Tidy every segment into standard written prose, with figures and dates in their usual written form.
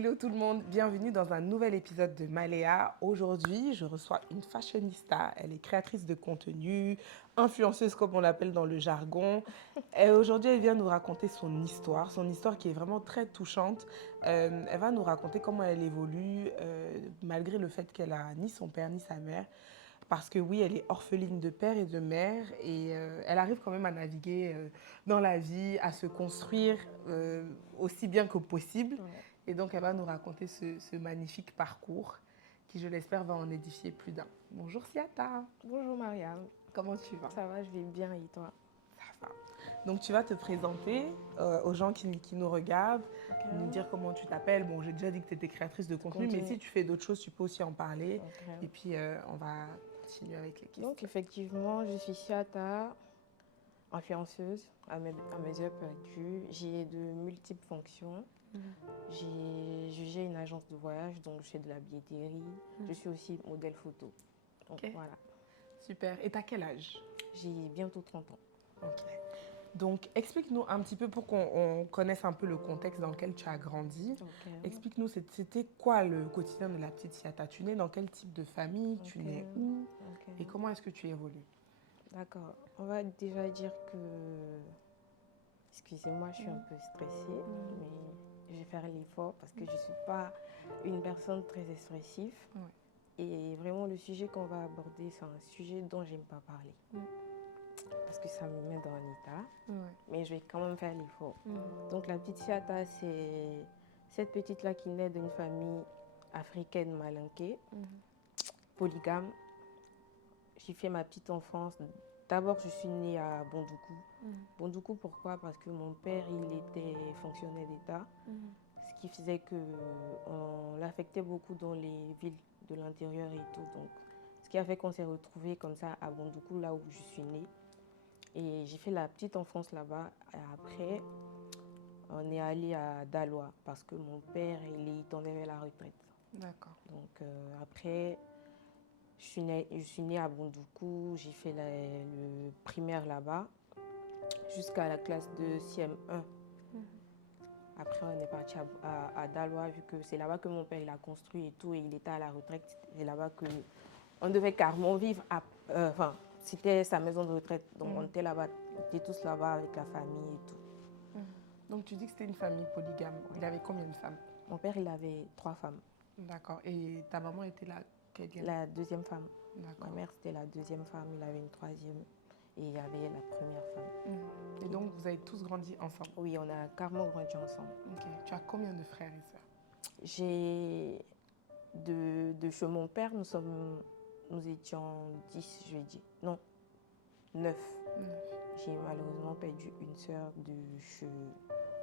Hello tout le monde, bienvenue dans un nouvel épisode de Maléa. Aujourd'hui, je reçois une fashionista. Elle est créatrice de contenu, influenceuse comme on l'appelle dans le jargon. Et aujourd'hui, elle vient nous raconter son histoire qui est vraiment très touchante. Elle va nous raconter comment elle évolue malgré le fait qu'elle a ni son père ni sa mère. Parce que oui, elle est orpheline de père et de mère et elle arrive quand même à naviguer dans la vie, à se construire aussi bien que possible. Ouais. Et donc, elle va nous raconter ce magnifique parcours qui, je l'espère, va en édifier plus d'un. Bonjour Siata, Bonjour Mariam, comment tu vas? ça va, je vais bien et toi? Ça va. Donc, tu vas te présenter aux gens qui nous regardent, nous dire comment tu t'appelles. Bon, j'ai déjà dit que tu étais créatrice de contenu, mais si tu fais d'autres choses, tu peux aussi en parler. Et puis, on va continuer avec les questions. Donc effectivement, je suis Siata, influenceuse à mes heures perdues. J'ai de multiples fonctions. J'ai une agence de voyage, donc je fais de la billetterie. Je suis aussi modèle photo. Donc Ok. voilà, Super. Et t'as quel âge? j'ai bientôt 30 ans. Ok. Donc, explique-nous un petit peu pour qu'on connaisse un peu le contexte dans lequel tu as grandi. Ok. Explique-nous, c'était quoi le quotidien de la petite Siata? Tu nais dans quel type de famille? Tu Ok. nais où? Ok. Et comment est-ce que tu évolues? D'accord. On va déjà dire que, excusez-moi, je suis un peu stressée, mais je vais faire l'effort parce que je ne suis pas une personne très expressive. Ouais. Et vraiment, le sujet qu'on va aborder, c'est un sujet dont j'aime pas parler. Parce que ça me met dans un état. Ouais. Mais je vais quand même faire l'effort. Donc, la petite Siata, c'est cette petite-là qui naît d'une famille africaine malinquée, polygame. J'ai fait ma petite enfance. D'abord, je suis née à Bondoukou. Bondoukou, pourquoi? Parce que mon père, il était fonctionnaire d'État. Ce qui faisait qu'on l'affectait beaucoup dans les villes de l'intérieur et tout. Donc, ce qui a fait qu'on s'est retrouvés comme ça à Bondoukou, là où je suis née. Et j'ai fait la petite enfance là-bas. Et après, on est allé à Daloa parce que mon père, il tendait vers la retraite. D'accord. Donc, après, je suis née à Bondoukou. J'ai fait le primaire là-bas jusqu'à la classe de CM1. Après, on est parti à Daloa, vu que c'est là-bas que mon père il a construit et tout, et il était à la retraite. C'est là-bas que on devait carrément vivre. Enfin, c'était sa maison de retraite. Donc, on était là-bas, on était tous là-bas avec la famille et tout. Donc, tu dis que c'était une famille polygame. Il avait combien de femmes? Mon père, il avait 3 femmes. D'accord. Et ta maman était là quelle? La deuxième femme. D'accord. Ma mère, c'était la deuxième femme. Il avait une troisième. Et il y avait la première femme. Et donc, vous avez tous grandi ensemble? Oui, on a carrément grandi ensemble. Ok. Tu as combien de frères et sœurs? J'ai de chez mon père, nous étions 10, je vais dire. Non, 9. J'ai malheureusement perdu une sœur de chez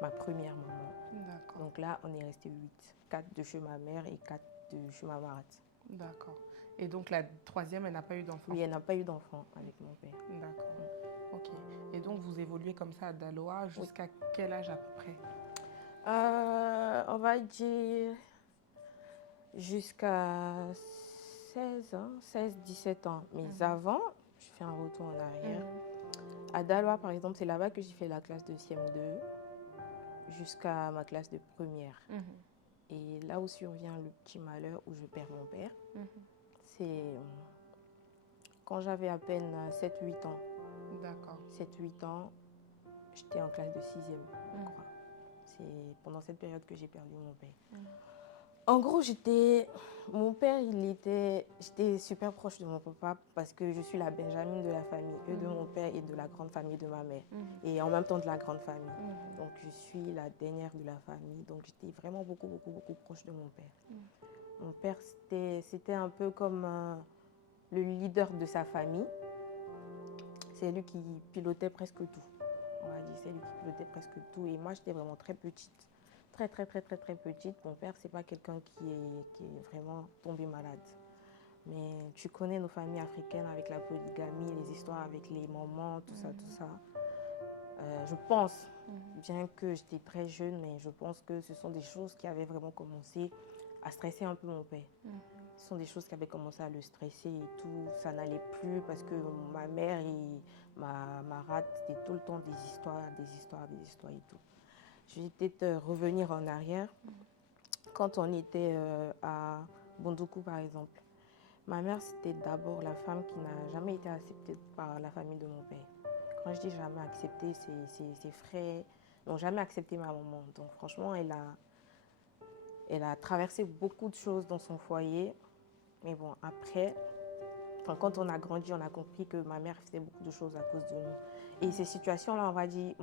ma première maman. D'accord. Donc là, on est resté 8. 4 de chez ma mère et 4 de chez ma marade. D'accord. Et donc, la troisième, elle n'a pas eu d'enfant? Oui, elle n'a pas eu d'enfant avec mon père. D'accord. Ok. Et donc, vous évoluez comme ça à Daloa jusqu'à quel âge à peu près? On va dire jusqu'à 16 ans, 16-17 ans. Mais avant, je fais un retour en arrière. À Daloa, par exemple, c'est là-bas que j'ai fait la classe de CM2 jusqu'à ma classe de première. Et là où survient le petit malheur où je perds mon père, c'est quand j'avais à peine 7-8 ans. D'accord. 7-8 ans, j'étais en classe de 6e, je crois. C'est pendant cette période que j'ai perdu mon père. En gros, mon père, j'étais super proche de mon papa parce que je suis la Benjamine de la famille, de mon père et de la grande famille de ma mère. Et en même temps de la grande famille. Donc, je suis la dernière de la famille. Donc, j'étais vraiment beaucoup, beaucoup, beaucoup proche de mon père. Mon père, c'était un peu comme le leader de sa famille. C'est lui qui pilotait presque tout. On va dire, c'est lui qui pilotait presque tout. Et moi, j'étais vraiment très petite. Très, très, très, très, très petite. Mon père, c'est pas quelqu'un qui est vraiment tombé malade. Mais tu connais nos familles africaines avec la polygamie, les histoires avec les mamans, tout ça, tout ça. Je pense, bien que j'étais très jeune, mais je pense que ce sont des choses qui avaient vraiment commencé à stresser un peu mon père. Ce sont des choses qui avaient commencé à le stresser et tout. Ça n'allait plus parce que ma mère et ma rate, c'était tout le temps des histoires, des histoires, des histoires et tout. Je vais peut-être revenir en arrière. quand on était à Bondoukou, par exemple, ma mère, c'était d'abord la femme qui n'a jamais été acceptée par la famille de mon père. Quand je dis jamais acceptée, ses frères n'ont jamais accepté ma maman. Donc franchement, elle a traversé beaucoup de choses dans son foyer. Mais bon, après, quand on a grandi, on a compris que ma mère faisait beaucoup de choses à cause de nous. Et ces situations-là, on va dire,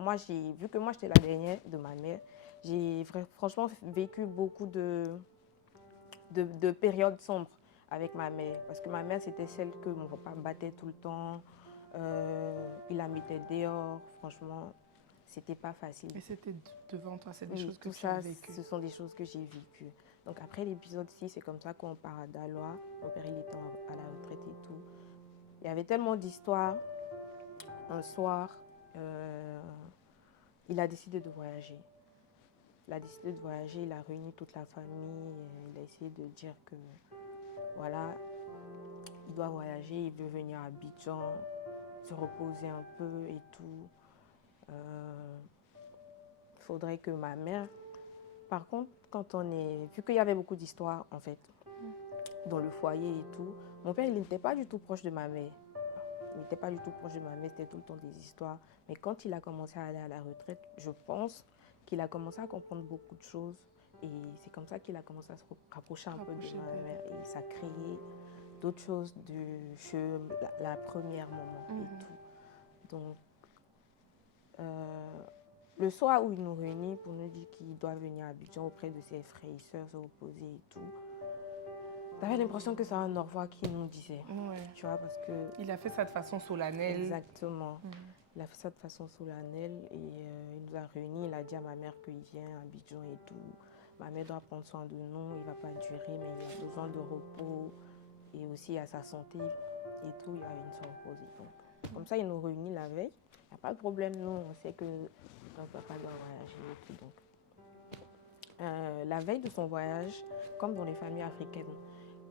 vu que moi j'étais la dernière de ma mère, j'ai franchement vécu beaucoup de périodes sombres avec ma mère. Parce que ma mère, c'était celle que mon papa battait tout le temps. Il la mettait dehors. Franchement, c'était pas facile. Et c'était devant toi, c'est des Oui, choses que tout tu as ça, vécues. ce sont des choses que j'ai vécues. Donc après l'épisode 6, c'est comme ça qu'on part à Daloa. Mon père, il était à la retraite et tout. Il y avait tellement d'histoires. Un soir, il a décidé de voyager. Il a décidé de voyager, il a réuni toute la famille. Il a essayé de dire que, voilà, il doit voyager, il veut venir à Abidjan, se reposer un peu et tout. Il faudrait que ma mère... Par contre, vu qu'il y avait beaucoup d'histoires, en fait, dans le foyer et tout, mon père, il n'était pas du tout proche de ma mère. Il n'était pas du tout proche de ma mère, c'était tout le temps des histoires. Mais quand il a commencé à aller à la retraite, je pense qu'il a commencé à comprendre beaucoup de choses. Et c'est comme ça qu'il a commencé à se rapprocher un peu de ma mère. Et ça a créé d'autres choses chez la première maman et tout. Donc, le soir où il nous réunit pour nous dire qu'il doit venir à Abidjan auprès de ses frères et sœurs, se reposer et tout, j'avais l'impression que c'est un au revoir qu'il nous disait. Ouais. Tu vois, parce que... Il a fait ça de façon solennelle. Exactement. Il a fait ça de façon solennelle et il nous a réunis. Il a dit à ma mère qu'il vient à Abidjan et tout. Ma mère doit prendre soin de nous, il ne va pas durer, mais il a besoin de repos et aussi à sa santé et tout. Il a une se reposer. Donc, comme ça, il nous réunit la veille. Il n'y a pas de problème, nous, on sait que notre papa doit voyager et tout. Donc, la veille de son voyage, comme dans les familles africaines,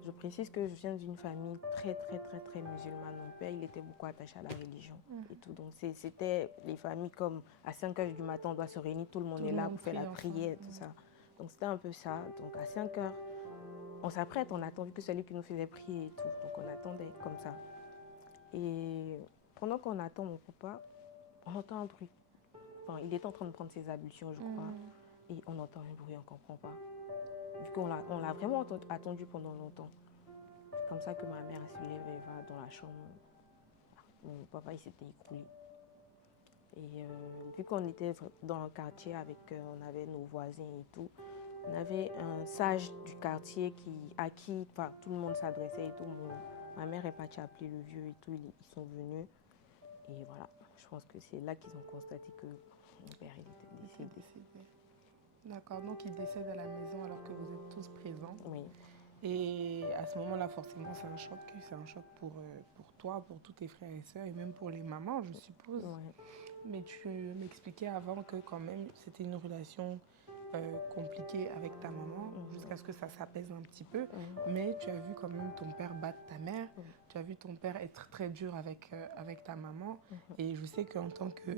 je précise que je viens d'une famille très, très, très, très musulmane. Mon père, il était beaucoup attaché à la religion et tout. Donc, c'était les familles comme à 5 h du matin, on doit se réunir, tout le monde est là pour faire la prière, tout ça. Donc, c'était un peu ça. Donc, à 5 h, on s'apprête, on attend, vu que c'est lui qui nous faisait prier et tout. Donc, on attendait comme ça. Et pendant qu'on attend mon papa, on entend un bruit. Enfin, il est en train de prendre ses ablutions, je crois. Et on entend un bruit, on ne comprend pas. Vu qu'on l'a vraiment attendu pendant longtemps. C'est comme ça que ma mère se lève et va dans la chambre. Mon papa, il s'était écroulé. Et vu qu'on était dans le quartier, on avait nos voisins et tout, on avait un sage du quartier à qui tout le monde s'adressait et tout. Ma mère est partie appeler le vieux et tout, ils sont venus. Et voilà, je pense que c'est là qu'ils ont constaté que mon père il était décédé. D'accord, donc il décède à la maison alors que vous êtes tous présents. Oui. Et à ce moment-là, forcément, c'est un choc. C'est un choc pour toi, pour tous tes frères et sœurs, et même pour les mamans, je suppose. Ouais. Mais tu m'expliquais avant que quand même, c'était une relation compliquée avec ta maman, jusqu'à ce que ça s'apaise un petit peu. Mais tu as vu quand même ton père battre ta mère. Tu as vu ton père être très dur avec ta maman. Et je sais qu'en tant que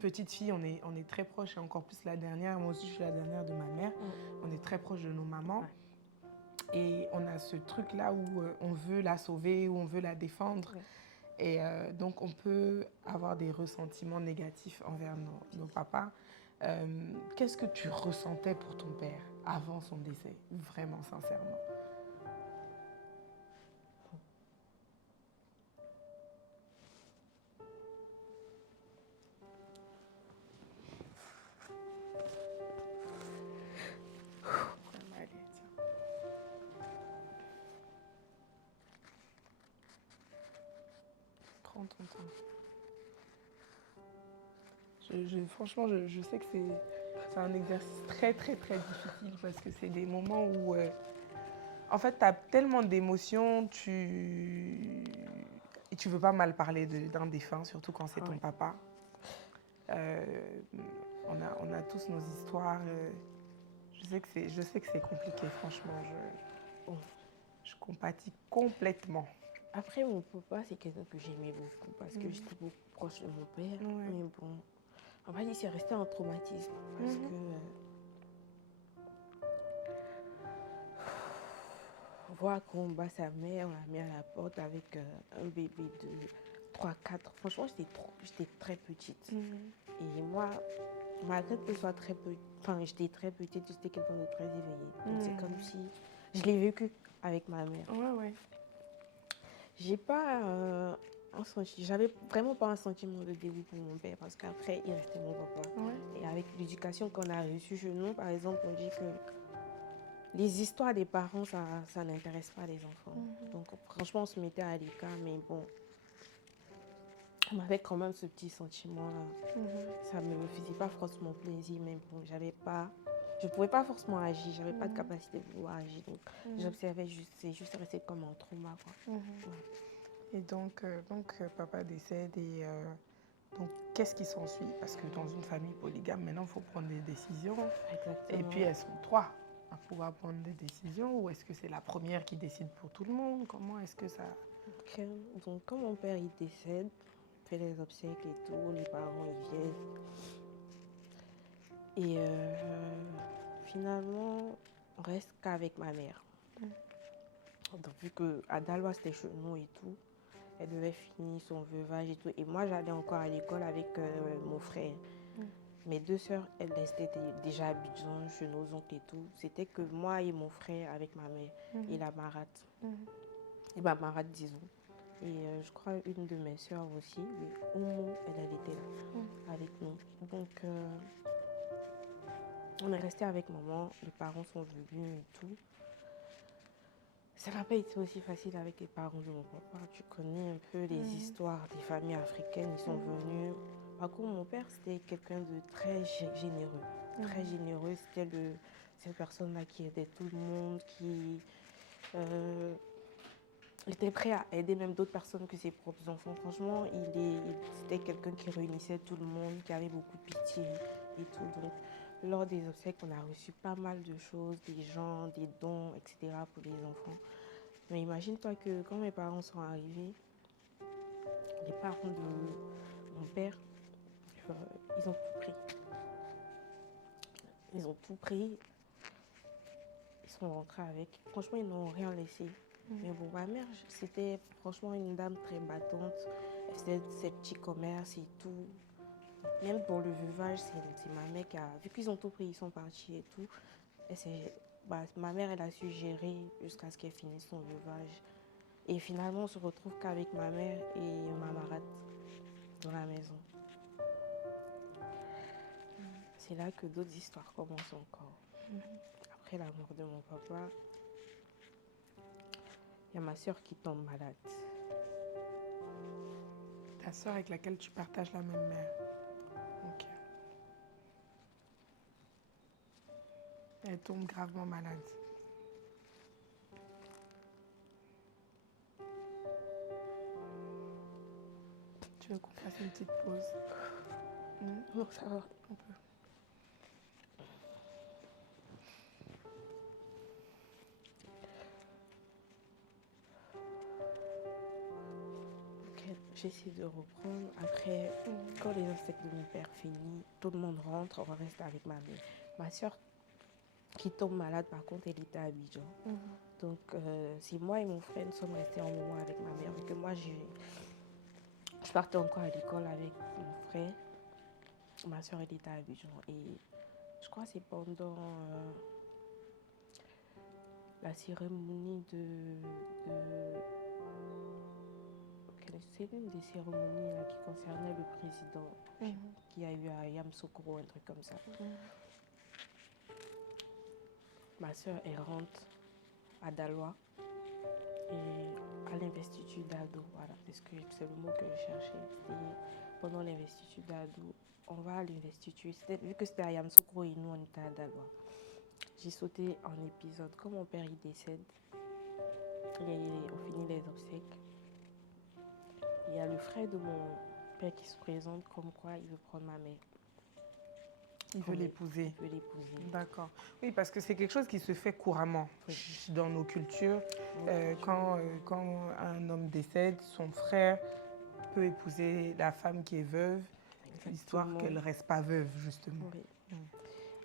petite fille, on est très proche, et encore plus la dernière. Moi aussi, je suis la dernière de ma mère. On est très proche de nos mamans. Et on a ce truc-là où on veut la sauver, où on veut la défendre. Et donc, on peut avoir des ressentiments négatifs envers nos papas. Qu'est-ce que tu ressentais pour ton père avant son décès, vraiment, sincèrement? Prends ton temps. Franchement, je sais que c'est un exercice très, très, très difficile parce que c'est des moments où, en fait, tu as tellement d'émotions, et tu veux pas mal parler d'un défunt, surtout quand c'est ton papa. On a tous nos histoires. Je sais que c'est compliqué, franchement. Je compatis complètement. Après, mon papa, c'est quelqu'un que j'aimais beaucoup parce que j'étais beaucoup proche de mon père. Mais bon, en fait, c'est resté un traumatisme parce que voir qu'on bat sa mère, on l'a mis à la porte avec un bébé de 3, 4. Franchement, j'étais très petite. Et moi, malgré que je sois très petite, enfin, j'étais très petite, j'étais quelqu'un de très éveillé. Donc, c'est comme si je l'ai vécu avec ma mère. Ouais. J'ai pas j'avais vraiment pas un sentiment de dégoût pour mon père parce qu'après, il restait mon papa. Ouais. Et avec l'éducation qu'on a reçue chez nous, par exemple, on dit que les histoires des parents, ça n'intéresse pas les enfants. Donc, franchement, on se mettait à l'écart, mais bon, on avait quand même ce petit sentiment-là. Ça me faisait pas forcément plaisir, mais bon, je pouvais pas forcément agir, j'avais pas de capacité de pouvoir agir. Donc, j'observais juste, c'est juste resté comme un trauma, quoi. Ouais. Et donc, papa décède et donc qu'est-ce qui s'ensuit? Parce que dans une famille polygame, maintenant, il faut prendre des décisions. Exactement. Et puis, elles sont trois à pouvoir prendre des décisions. Ou est-ce que c'est la première qui décide pour tout le monde? Comment est-ce que ça... Ok. Donc, quand mon père il décède, on fait les obsèques et tout, les parents ils viennent. Et finalement, on reste qu'avec ma mère. Donc, vu qu'à Dalois, c'était chez nous et tout, elle devait finir son veuvage et tout. Et moi, j'allais encore à l'école avec mon frère. Mes 2 sœurs, elles restaient déjà à Abidjan, chez nos oncles et tout. C'était que moi et mon frère avec ma mère et la marade. Et ma marade, disons. Et je crois une de mes sœurs aussi, Oumou, elle était là avec nous. Donc, on est resté avec maman, les parents sont venus et tout. Ça n'a pas été aussi facile avec les parents de mon papa. Tu connais un peu les histoires des familles africaines, ils sont venus. Par contre, mon père, c'était quelqu'un de très généreux. Très généreux, c'était cette personne-là qui aidait tout le monde, qui était prêt à aider même d'autres personnes que ses propres enfants. Franchement, c'était quelqu'un qui réunissait tout le monde, qui avait beaucoup de pitié et tout. Donc, lors des obsèques, on a reçu pas mal de choses, des gens, des dons, etc. pour les enfants. Mais imagine-toi que quand mes parents sont arrivés, les parents de mon père, ils ont tout pris. Ils ont tout pris. Ils sont rentrés avec. Franchement, ils n'ont rien laissé. Mais bon, ma mère, c'était franchement une dame très battante. Elle faisait ses petits commerces et tout. Même pour le veuvage, c'est ma mère qui a... Vu qu'ils ont tout pris, ils sont partis et tout. Ma mère, elle a su gérer jusqu'à ce qu'elle finisse son veuvage. Et finalement, on se retrouve qu'avec ma mère et ma marade dans la maison. C'est là que d'autres histoires commencent encore. Après la mort de mon papa, il y a ma soeur qui tombe malade. Ta soeur avec laquelle tu partages la même mère? Ok. Elle tombe gravement malade. Tu veux qu'on fasse une petite pause? Non, ça va. On peut. Ok, j'essaie de reprendre. Après, quand les obsèques de mon père finissent, tout le monde rentre, on reste avec ma mère. Ma soeur qui tombe malade, par contre, elle était à Abidjan. Donc, c'est moi et mon frère, nous sommes restés un moment avec ma mère. Vu que moi, je partais encore à l'école avec mon frère. Ma soeur, elle était à Abidjan. Et je crois que c'est pendant la cérémonie c'est l'une des cérémonies là, qui concernait le président qui a eu à Yamoussoukro, un truc comme ça. Ma soeur, elle rentre à Dalois et à l'investiture d'Ado. Voilà, parce que c'est le mot que je cherchais. C'était pendant l'investiture d'Ado. On va à l'investiture. Vu que c'était à Yamoussoukro et nous, on était à Dalois. J'ai sauté un épisode. Quand mon père il décède, on finit les obsèques. Il y a le frère de mon père qui se présente comme quoi il veut prendre ma mère. Il veut l'épouser. Il veut l'épouser. D'accord. Oui, parce que c'est quelque chose qui se fait couramment dans nos cultures. Quand un homme décède, son frère peut épouser la femme qui est veuve, histoire qu'elle ne reste pas veuve, justement. Oui.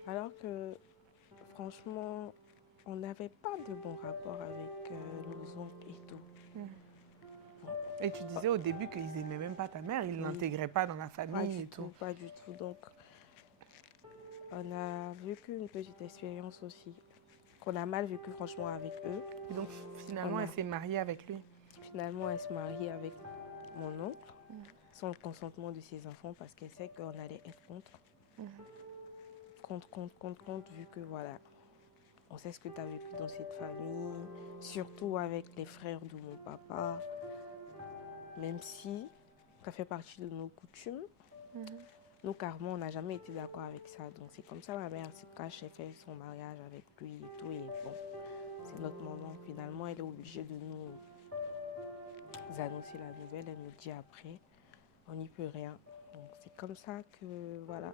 Alors que, franchement, on n'avait pas de bon rapport avec nos oncles et tout. Et tu disais au début qu'ils n'aimaient même pas ta mère, ils ne Oui. l'intégraient pas dans la Pas famille du et tout. pas du tout. Donc, on a vécu une petite expérience aussi, qu'on a mal vécu franchement avec eux. Donc finalement, elle s'est mariée avec lui. Finalement, elle se marie avec mon oncle, sans le consentement de ses enfants, parce qu'elle sait qu'on allait être contre. Contre, vu que voilà, on sait ce que tu as vécu dans cette famille, surtout avec les frères de mon papa, même si ça fait partie de nos coutumes. Nous, carrément, on n'a jamais été d'accord avec ça. Donc, c'est comme ça, ma mère se cache, elle fait son mariage avec lui et tout. Et bon, c'est notre maman. Finalement, elle est obligée de nous annoncer la nouvelle. Elle nous dit après, on n'y peut rien. Donc, c'est comme ça que, voilà,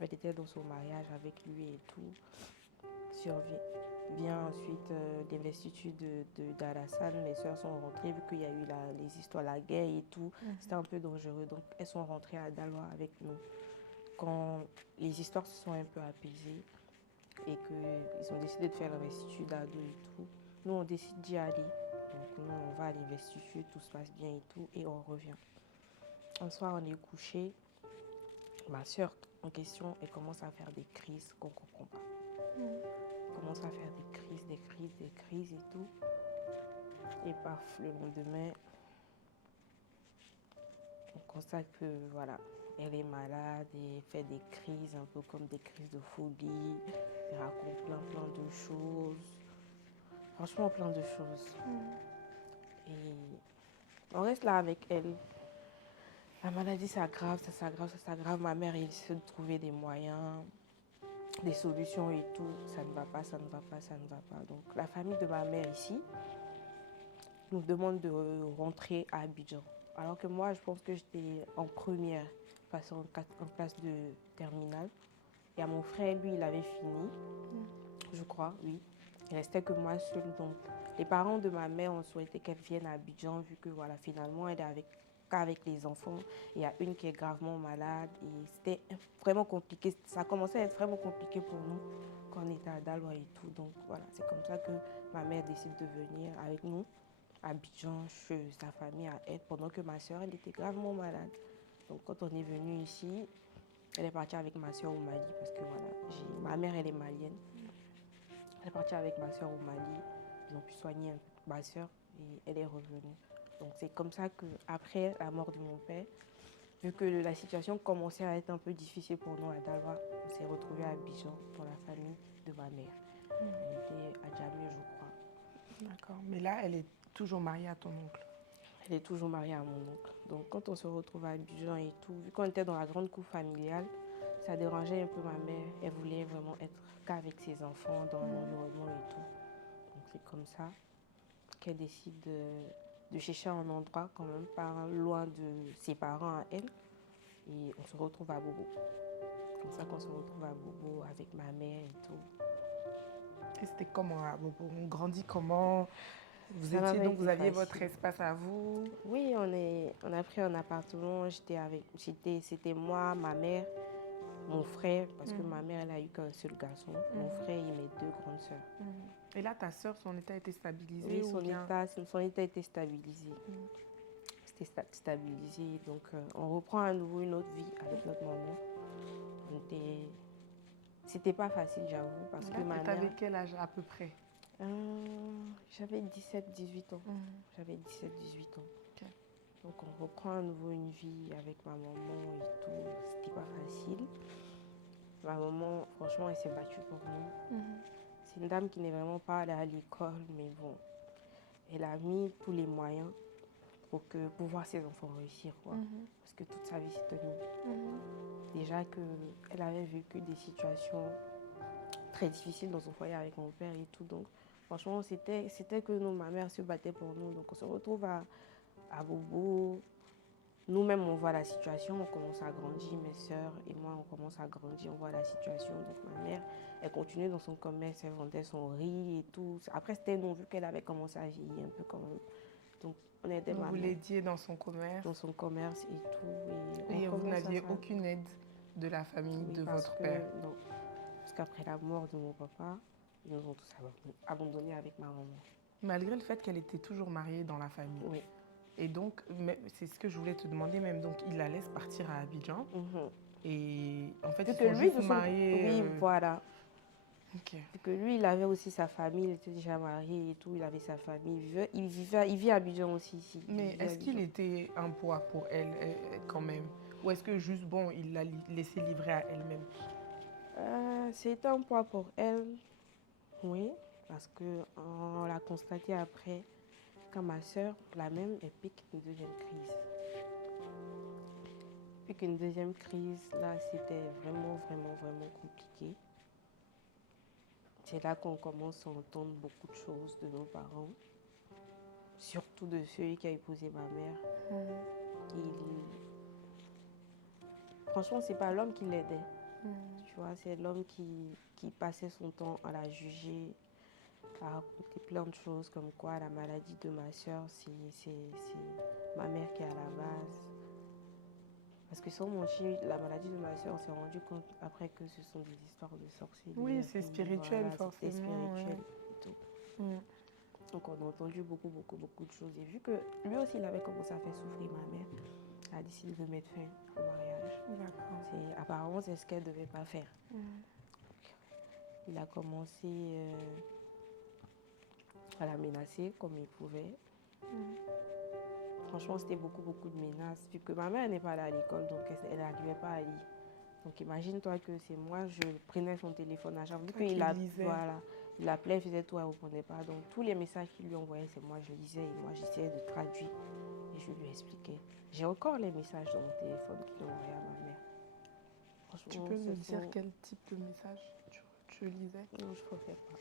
elle était dans son mariage avec lui et tout. Vient ensuite l'investiture d'Alassane. Mes soeurs sont rentrées, vu qu'il y a eu les histoires, la guerre et tout. C'était un peu dangereux. Donc, elles sont rentrées à Daloa avec nous. Quand les histoires se sont un peu apaisées et qu'ils ont décidé de faire l'investiture d'Ado et tout, nous, on décide d'y aller. Donc, nous, on va à l'investiture, tout se passe bien et tout, et on revient. Un soir, on est couché. Ma soeur en question, elle commence à faire des crises qu'on ne comprend pas. Elle commence à faire des crises et tout. Et paf, le lendemain, on constate que voilà, elle est malade et fait des crises, un peu comme des crises de folie. Elle raconte plein de choses. Franchement, plein de choses. Et on reste là avec elle. La maladie s'aggrave, ça s'aggrave. Ma mère, elle essaie de trouver des moyens, des solutions et tout. Ça ne va pas. Donc, la famille de ma mère ici nous demande de rentrer à Abidjan. Alors que moi, je pense que j'étais en première, passant en classe de terminale. Il y a mon frère, lui, il avait fini, je crois, oui. Il restait que moi seule. Donc, les parents de ma mère ont souhaité qu'elle vienne à Abidjan, vu que, voilà, finalement, elle est qu'avec les enfants. Il y a une qui est gravement malade. Et c'était vraiment compliqué. Ça commençait à être vraiment compliqué pour nous quand on était à Daloa et tout. Donc, voilà, c'est comme ça que ma mère décide de venir avec nous à Abidjan, chez sa famille à elle, pendant que ma soeur, elle était gravement malade. Donc, quand on est venu ici, elle est partie avec ma soeur au Mali parce que voilà, ma mère, elle est malienne. Elle est partie avec ma soeur au Mali. Ils ont pu soigner un peu ma soeur et elle est revenue. Donc, c'est comme ça qu'après la mort de mon père, vu que la situation commençait à être un peu difficile pour nous à Daloa, on s'est retrouvés à Abidjan pour la famille de ma mère. Elle était à Djamé, je crois. D'accord. Mais là, elle est toujours mariée à ton oncle. Elle est toujours mariée à mon oncle. Donc, quand on se retrouve à Abidjan et tout, vu qu'on était dans la grande cour familiale, ça dérangeait un peu ma mère. Elle voulait vraiment être qu'avec ses enfants, dans l'environnement et tout. Donc, c'est comme ça qu'elle décide de chercher un endroit quand même pas loin de ses parents à elle. Et on se retrouve à Bobo. C'est comme ça qu'on se retrouve à Bobo avec ma mère et tout. Et c'était comment à Bobo? On grandit comment? Vous aviez votre espace à vous? Oui, on a pris un appartement. C'était moi, ma mère, mon frère, parce que ma mère, elle a eu qu'un seul garçon. Mon frère et mes deux grandes sœurs. Et là, ta sœur, son état était stabilisé? Oui, ou son état était stabilisé. C'était stabilisé. Donc, on reprend à nouveau une autre vie avec notre maman. C'était pas facile, j'avoue, parce que ma mère... T'avais quel âge à peu près? J'avais 17-18 ans. J'avais 17-18 ans. Okay. Donc, on reprend à nouveau une vie avec ma maman et tout. C'était pas facile. Ma maman, franchement, elle s'est battue pour nous. C'est une dame qui n'est vraiment pas allée à l'école, mais bon, elle a mis tous les moyens pour voir ses enfants réussir, quoi. Parce que toute sa vie s'est tenue. Déjà qu'elle avait vécu des situations très difficiles dans son foyer avec mon père et tout. Donc, franchement, c'était que ma mère se battait pour nous. Donc, on se retrouve à Bobo. Nous-mêmes, on voit la situation, on commence à grandir. Mes soeurs et moi, on commence à grandir, on voit la situation. Donc, ma mère, elle continue dans son commerce, elle vendait son riz et tout. Après, c'était nous, vu qu'elle avait commencé à vieillir un peu quand même. Donc, on aidait ma mère. Vous l'aidiez dans son commerce? Dans son commerce et tout. Et vous n'aviez aucune aide de la famille de votre père? Non. Parce qu'après la mort de mon papa, Ils nous ont tous abandonnés avec ma maman. Malgré le fait qu'elle était toujours mariée dans la famille. Oui. Et donc, c'est ce que je voulais te demander même. Donc, il la laisse partir à Abidjan. Et en fait, Vu ils que sont lui, juste mariés. oui, voilà. Ok. Vu que lui, il avait aussi sa famille, il était déjà marié et tout, il avait sa famille. Il vit à Abidjan aussi ici. Mais est-ce qu'il était un poids pour elle quand même? Ou est-ce que juste, bon, il l'a laissé livrer à elle-même? C'était un poids pour elle, oui, parce qu'on l'a constaté après, quand ma soeur, la même, elle pique une deuxième crise. Puis qu'une deuxième crise, là, c'était vraiment, vraiment, vraiment compliqué. C'est là qu'on commence à entendre beaucoup de choses de nos parents, surtout de celui qui a épousé ma mère. Franchement, c'est pas l'homme qui l'aidait. Tu vois, c'est l'homme qui passait son temps à la juger, à raconter plein de choses, comme quoi la maladie de ma soeur, c'est ma mère qui est à la base. Parce que sans mentir, la maladie de ma soeur, on s'est rendu compte après que ce sont des histoires de sorciers. Oui, c'est spirituel, forcément. C'était spirituel et tout. Donc on a entendu beaucoup, beaucoup, beaucoup de choses. Et vu que lui aussi, il avait commencé à faire souffrir ma mère, elle a décidé de mettre fin au mariage. Apparemment, c'est ce qu'elle ne devait pas faire. Il a commencé à la menacer comme il pouvait. Franchement, c'était beaucoup, beaucoup de menaces. Vu que ma mère n'est pas allée à l'école, donc elle n'arrivait pas à lire. Donc imagine-toi que c'est moi, je prenais son téléphone à chaque fois. Vu qu'il il appelait, il faisait tout, elle ne répondait pas. Donc tous les messages qu'il lui envoyait, c'est moi, je lisais et moi, j'essayais de traduire. Et je lui expliquais. J'ai encore les messages dans mon téléphone qu'il envoyait à ma mère. Tu peux me dire quel type de message tu lisais? Non, je ne préfère pas.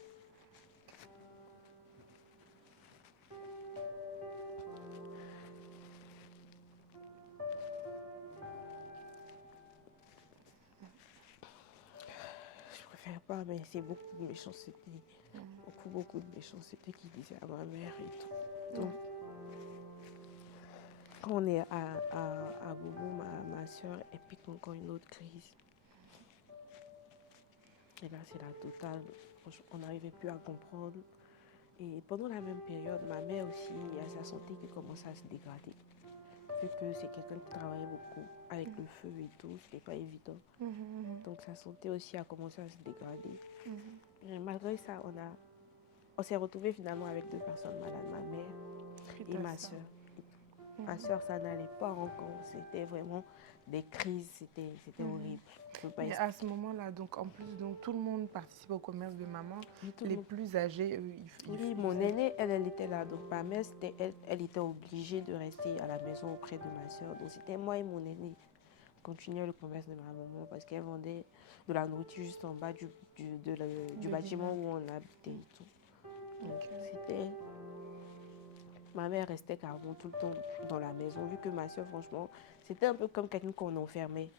Je préfère pas, mais c'est beaucoup de méchanceté. Beaucoup de méchanceté qu'il disait à ma mère et tout. Donc, quand on est à Bobo, ma soeur, elle pique encore une autre crise. Et là, c'est la totale. On n'arrivait plus à comprendre. Et pendant la même période, ma mère aussi, il y a sa santé qui commençait à se dégrader. Vu que c'est quelqu'un qui travaillait beaucoup avec le feu et tout, c'était pas évident. Donc sa santé aussi a commencé à se dégrader. Et malgré ça, on s'est retrouvés finalement avec deux personnes malades, ma mère et ma soeur. Ma soeur, ça n'allait pas encore. C'était vraiment des crises, c'était horrible. Et à ce moment-là, donc en plus, donc, tout le monde participe au commerce de maman. Les plus âgés, eux, Oui, mon aînée, elle était là. Donc ma mère, elle était obligée de rester à la maison auprès de ma soeur. Donc c'était moi et mon aînée. On continuait le commerce de ma maman parce qu'elle vendait de la nourriture juste en bas du bâtiment où on habitait et tout. Donc c'était... Ma mère restait carrément tout le temps dans la maison, vu que ma soeur, franchement, c'était un peu comme quelqu'un qu'on enfermait.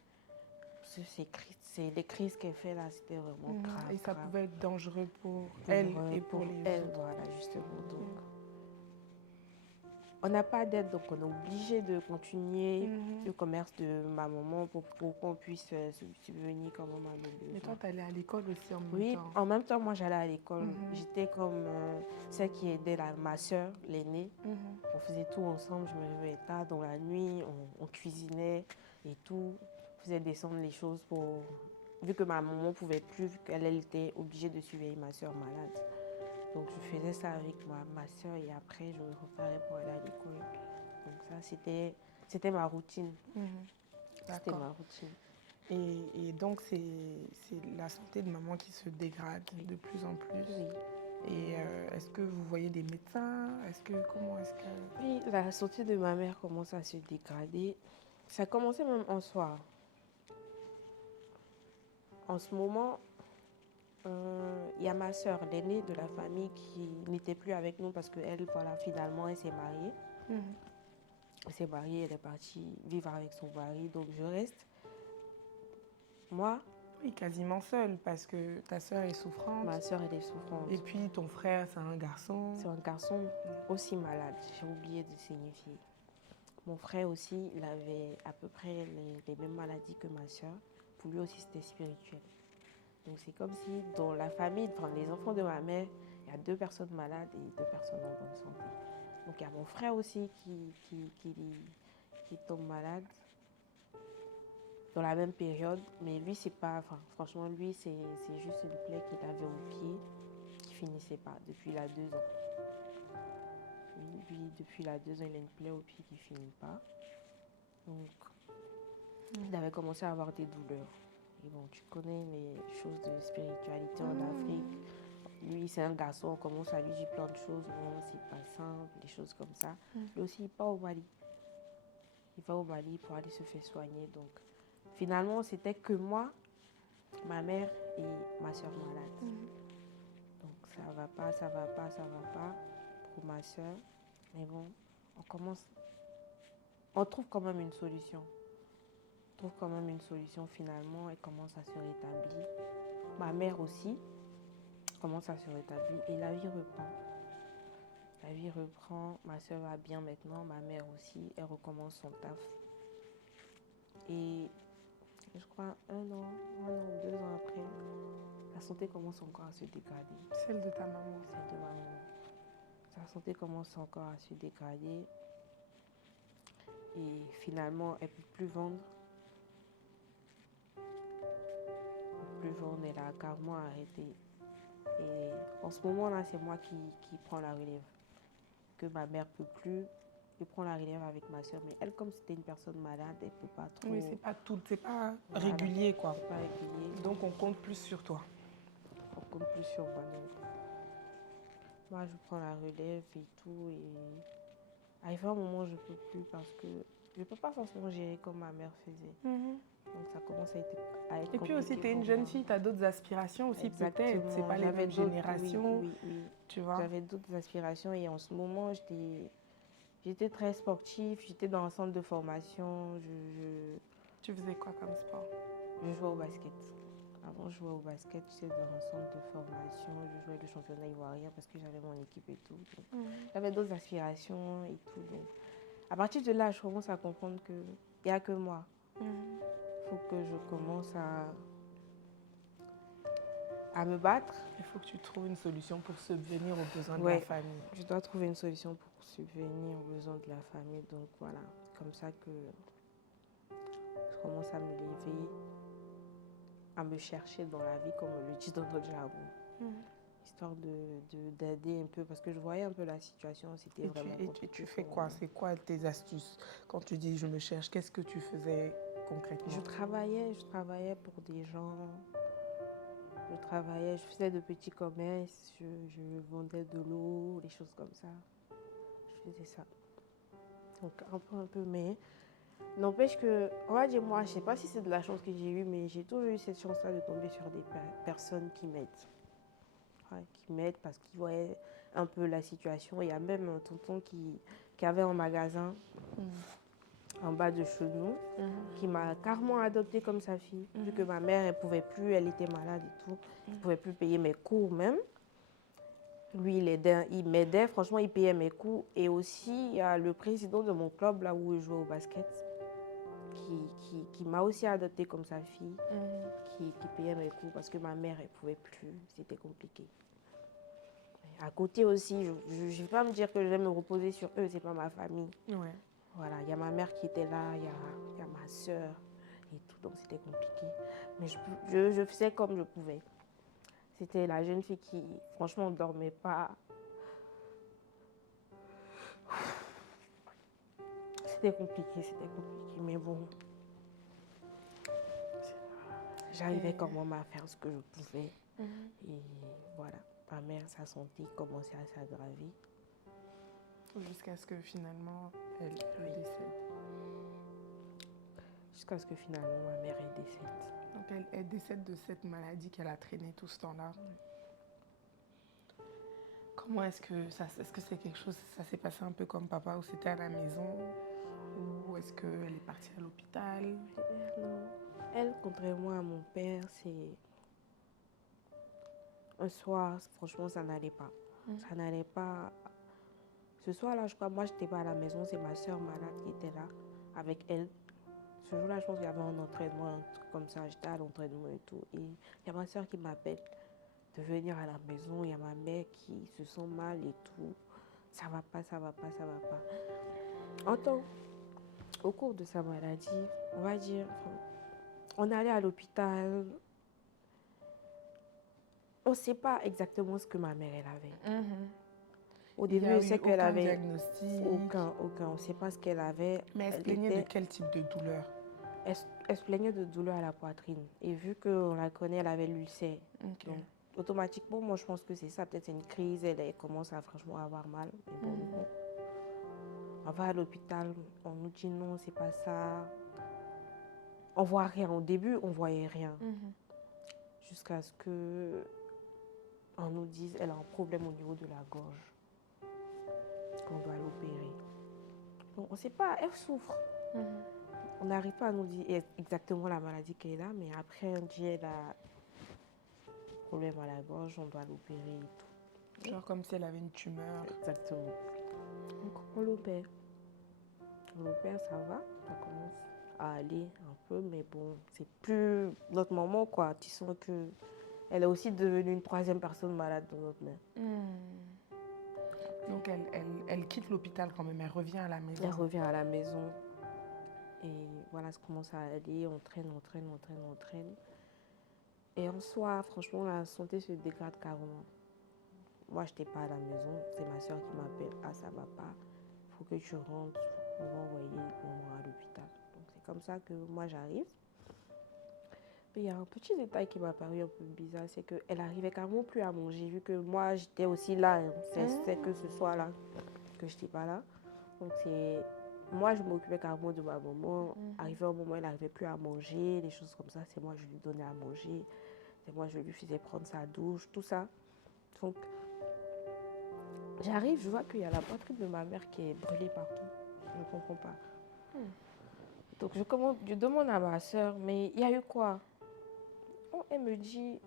Les crises qu'elle fait là, c'était vraiment grave. Et ça pouvait être dangereux pour elle et pour les autres. Voilà, justement. Donc, on n'a pas d'aide, donc on est obligé de continuer le commerce de ma maman pour qu'on puisse subvenir quand même à nos besoins. Mais toi, tu allais à l'école aussi en même temps? Oui, en même temps, moi, j'allais à l'école. J'étais comme celle qui aidait ma soeur, l'aînée. On faisait tout ensemble. Je me réveillais tard dans la nuit, on cuisinait et tout. On faisait descendre les choses pour... Vu que ma maman ne pouvait plus, vu qu'elle était obligée de surveiller ma soeur malade. Donc, je faisais ça avec ma soeur et après, je me préparais pour aller à l'école. Donc, ça, c'était ma routine. C'était ma routine. Et donc, c'est la santé de maman qui se dégrade de plus en plus. Oui. Et est-ce que vous voyez des médecins? Comment est-ce que... Oui, la santé de ma mère commence à se dégrader. Ça a commencé même en soir. En ce moment, il y a ma soeur, l'aînée de la famille, qui n'était plus avec nous parce qu'elle, voilà, finalement, elle s'est mariée. Elle s'est mariée, elle est partie vivre avec son mari. Donc, je reste. Moi... Oui, quasiment seule parce que ta soeur est souffrante. Ma soeur, elle est souffrante. Et puis, ton frère, c'est un garçon. C'est un garçon aussi malade. J'ai oublié de signifier. Mon frère aussi, il avait à peu près les mêmes maladies que ma soeur. Pour lui aussi, c'était spirituel. Donc c'est comme si dans la famille, enfin les enfants de ma mère, il y a 2 personnes malades et 2 personnes en bonne santé. Donc il y a mon frère aussi qui tombe malade dans la même période, mais lui c'est pas, enfin franchement lui c'est juste une plaie qu'il avait au pied qui finissait pas depuis là 2 ans. Lui depuis là 2 ans il a une plaie au pied qui finit pas. Donc il avait commencé à avoir des douleurs. Et bon, tu connais les choses de spiritualité en Afrique. Lui, c'est un garçon, on commence à lui dire plein de choses. Non, c'est pas simple, des choses comme ça. Lui aussi, il part au Mali. Il va au Mali pour aller se faire soigner. Donc, finalement, c'était que moi, ma mère et ma soeur malade. Donc, ça va pas, ça va pas, ça va pas pour ma soeur. Mais bon, on trouve quand même une solution. Trouve quand même une solution finalement, elle commence à se rétablir. Ma mère aussi commence à se rétablir et la vie reprend. La vie reprend, ma soeur va bien maintenant, ma mère aussi, elle recommence son taf. Et je crois 1 an ou 2 ans après, la santé commence encore à se dégrader. Celle de ta maman. Celle de ma maman. Sa santé commence encore à se dégrader. Et finalement, elle ne peut plus vendre. Elle a carrément arrêté. Et en ce moment-là, c'est moi qui prends la relève. Que ma mère ne peut plus, je prends la relève avec ma soeur. Mais elle, comme c'était une personne malade, elle ne peut pas trop... Oui, c'est pas régulier, quoi. C'est pas régulier. Donc, on compte plus sur toi. On compte plus sur moi. Moi, je prends la relève et tout. Et arrivé à un moment, je ne peux plus parce que je ne peux pas forcément gérer comme ma mère faisait. Donc ça commence à être Et puis aussi, tu es une jeune fille, tu as d'autres aspirations aussi peut-être. C'est pas les mêmes générations, oui. tu vois. J'avais d'autres aspirations et en ce moment, j'étais très sportive. J'étais dans un centre de formation. Tu faisais quoi comme sport? Je jouais au basket. Avant, je jouais au basket, j'étais dans un centre de formation. Je jouais le championnat ivoirien parce que j'avais mon équipe et tout. J'avais d'autres aspirations et tout. Donc, à partir de là, je commence à comprendre qu'il n'y a que moi. Il faut que je commence à me battre. Il faut que tu trouves une solution pour subvenir aux besoins de la famille. Je dois trouver une solution pour subvenir aux besoins de la famille. Donc voilà, c'est comme ça que je commence à me lever, à me chercher dans la vie, comme on le dit dans notre jargon. Histoire d'aider un peu, parce que je voyais un peu la situation, c'était vraiment compliqué. Et tu fais quoi? C'est quoi tes astuces? Quand tu dis je me cherche, qu'est-ce que tu faisais concrètement? Je travaillais pour des gens. Je faisais de petits commerces, je vendais de l'eau, des choses comme ça. Je faisais ça. Donc un peu, mais n'empêche que, on va dire moi, je ne sais pas si c'est de la chance que j'ai eue, mais j'ai toujours eu cette chance-là de tomber sur des personnes qui m'aident. Qui m'aident parce qu'ils voyaient un peu la situation. Il y a même un tonton qui avait un magasin en bas de chez nous, qui m'a carrément adoptée comme sa fille. Vu que ma mère, elle ne pouvait plus, elle était malade et tout. Elle ne pouvait plus payer mes cours même. Lui, il m'aidait, franchement, il payait mes cours. Et aussi, il y a le président de mon club, là où je joue au basket, qui m'a aussi adoptée comme sa fille, qui payait mes cours parce que ma mère, elle ne pouvait plus. C'était compliqué. À côté aussi, je ne vais pas me dire que je vais me reposer sur eux, ce n'est pas ma famille. Ouais. Voilà, il y a ma mère qui était là, il y a ma soeur et tout, donc c'était compliqué. Mais je faisais comme je pouvais. C'était la jeune fille qui, franchement, ne dormait pas. C'était compliqué, mais bon. J'arrivais quand même à faire ce que je pouvais. Et voilà, ma mère, sa santé commençait à s'aggraver. Jusqu'à ce que finalement, elle décède. Jusqu'à ce que finalement, ma mère décède. Donc elle décède de cette maladie qu'elle a traînée tout ce temps-là. Comment est-ce que c'est quelque chose, ça s'est passé un peu comme papa, où c'était à la maison, ou est-ce qu'elle est partie à l'hôpital? Non. Elle, contrairement à mon père, c'est... Un soir, franchement, ça n'allait pas. Ça n'allait pas. Ce soir-là, je crois, moi, je n'étais pas à la maison. C'est ma soeur malade qui était là, avec elle. Ce jour-là, je pense qu'il y avait un entraînement, un truc comme ça. J'étais à l'entraînement et tout. Et il y a ma soeur qui m'appelle de venir à la maison. Il y a ma mère qui se sent mal et tout. Ça va pas, ça va pas, ça va pas. Au cours de sa maladie, on va dire, on est allé à l'hôpital. On ne sait pas exactement ce que ma mère elle avait. Au Il n'y début, a je sais eu qu'elle aucun avait diagnostic. aucun. On ne sait pas ce qu'elle avait. Mais elle se plaignait de quel type de douleur? Elle se plaignait de douleur à la poitrine. Et vu qu'on la connaît, elle avait l'ulcère. Ok. Donc, automatiquement, moi, je pense que c'est ça. Peut-être c'est une crise. Elle commence à franchement avoir mal. Mais bon, non. On va à l'hôpital. On nous dit non, c'est pas ça. On voit rien. Au début, on voyait rien. Jusqu'à ce que on nous dise elle a un problème au niveau de la gorge. Qu'on doit l'opérer. Donc, on ne sait pas. Elle souffre. On n'arrive pas à nous dire exactement la maladie qu'elle a, mais après, on dit elle a un problème à la gorge, on doit l'opérer et tout. Genre comme si elle avait une tumeur. Exactement. Donc, on l'opère. On l'opère, ça va. Ça commence à aller un peu, mais bon, c'est plus notre maman, quoi. Tu sens que elle est aussi devenue une troisième personne malade dans notre mère. Donc elle quitte l'hôpital quand même, elle revient à la maison. Elle revient à la maison. Et voilà, ça commence à aller, on traîne. Et en soi, franchement, la santé se dégrade carrément. Moi, je n'étais pas à la maison. C'est ma soeur qui m'appelle. Ah, ça va pas. Il faut que tu rentres. On va envoyer maman à l'hôpital. Donc, c'est comme ça que moi, j'arrive. Mais il y a un petit détail qui m'a paru un peu bizarre. C'est qu'elle arrivait carrément plus à manger. Vu que moi, j'étais aussi là. Hein. C'est que ce soit là que je n'étais pas là. Donc, c'est... Moi, je m'occupais carrément de ma maman. Arrivé un moment, elle n'arrivait plus à manger, des choses comme ça. C'est moi, je lui donnais à manger. C'est moi, je lui faisais prendre sa douche, tout ça. Donc, j'arrive, je vois qu'il y a la poitrine de ma mère qui est brûlée partout. Je ne comprends pas. Donc, je demande à ma soeur, mais il y a eu quoi? Oh, elle me dit,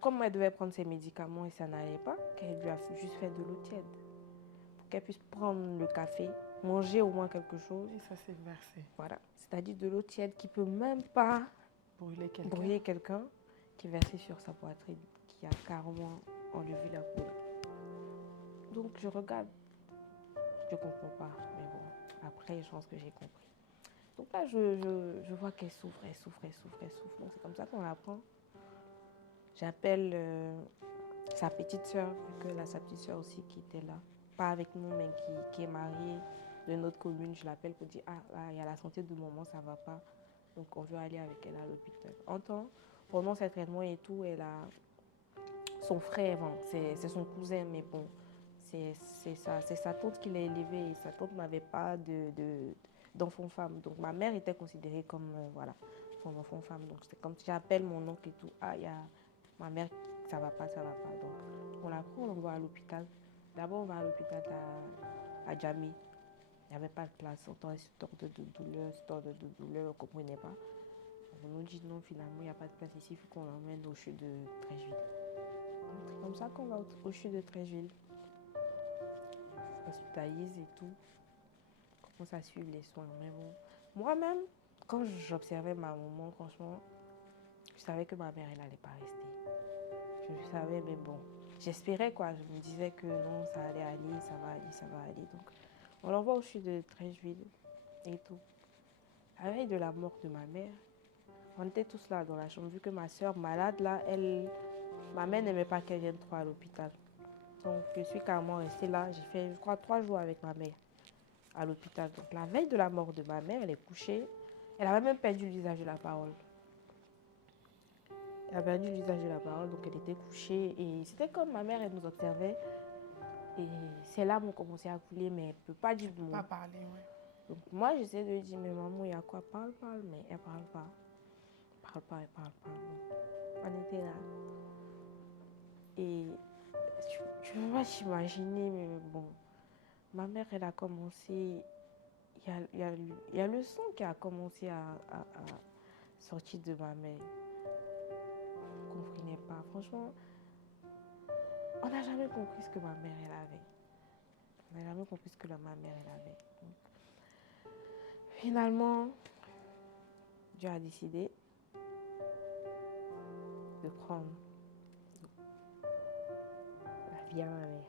comme elle devait prendre ses médicaments et ça n'allait pas, qu'elle lui a juste fait de l'eau tiède. Pour qu'elle puisse prendre le café, manger au moins quelque chose. Et ça s'est versé. Voilà, c'est-à-dire de l'eau tiède qui ne peut même pas brûler quelqu'un, qui est versée sur sa poitrine, qui a carrément enlevé la peau. Donc je regarde, je ne comprends pas, mais bon, après je pense que j'ai compris. Donc là, je vois qu'elle souffre. Donc c'est comme ça qu'on l'apprend. J'appelle sa petite soeur, vu que là, sa petite soeur aussi qui était là. Pas avec nous, mais qui est mariée de notre commune. Je l'appelle pour dire, ah, là, il y a la santé de maman, ça ne va pas. Donc on veut aller avec elle à l'hôpital. En temps, pendant ses traitements et tout, elle a son frère, bon, c'est son cousin, mais bon, c'est sa tante qui l'a élevée et sa tante n'avait pas d'enfant-femme. Donc ma mère était considérée comme voilà, son enfant-femme. Donc c'est comme si j'appelle mon oncle et tout. Ah, il y a ma mère, ça va pas. Donc on la prend, on l'envoie à l'hôpital. D'abord, on va à l'hôpital à Djamé. Il n'y avait pas de place. Autant histoire de douleur, on ne comprenait pas. On nous dit non, finalement, il n'y a pas de place ici, il faut qu'on l'emmène au CHU de Treichville. C'est comme ça qu'on va au CHU de Treichville. Hospitalise et tout. On commence à suivre les soins. Mais bon, moi-même, quand j'observais ma maman, franchement, je savais que ma mère, elle n'allait pas rester. Je savais, mais bon, j'espérais quoi. Je me disais que non, ça allait aller, ça va aller. Donc, on l'envoie au CHU de Treichville et tout. À la veille de la mort de ma mère, on était tous là dans la chambre, vu que ma soeur malade, là, ma mère n'aimait pas qu'elle vienne trop à l'hôpital. Donc, je suis carrément restée là. J'ai fait, je crois, 3 jours avec ma mère à l'hôpital. Donc, la veille de la mort de ma mère, elle est couchée. Elle avait même perdu l'usage de la parole. Elle a perdu l'usage de la parole, donc elle était couchée. Et c'était comme ma mère, elle nous observait. Et ses larmes ont commencé à couler, mais elle ne peut pas dire de mots. Pas parler, ouais. Donc, moi, j'essaie de lui dire, mais maman, il y a quoi? Parle, mais elle ne parle pas. Elle parle pas. On était là. Et tu ne peux pas t'imaginer, mais bon, ma mère, elle a commencé, il y a le sang qui a commencé à sortir de ma mère. Je ne comprenais pas. Franchement, on n'a jamais compris ce que ma mère, elle avait. On n'a jamais compris ce que ma mère, elle avait. Donc, finalement, Dieu a décidé de prendre la vie à ma mère.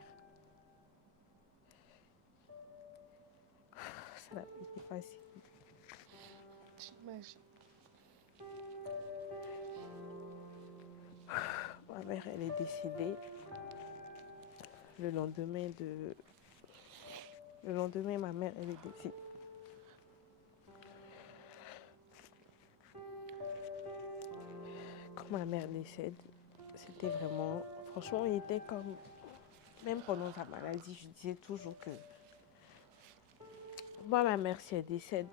Ça n'a pas été facile. J'imagine. Ma mère, elle est décédée le lendemain, ma mère, elle est décédée. Quand ma mère décède, c'était vraiment... Franchement, il était comme... Même pendant sa maladie, je disais toujours que... Moi, ma mère, si elle décède,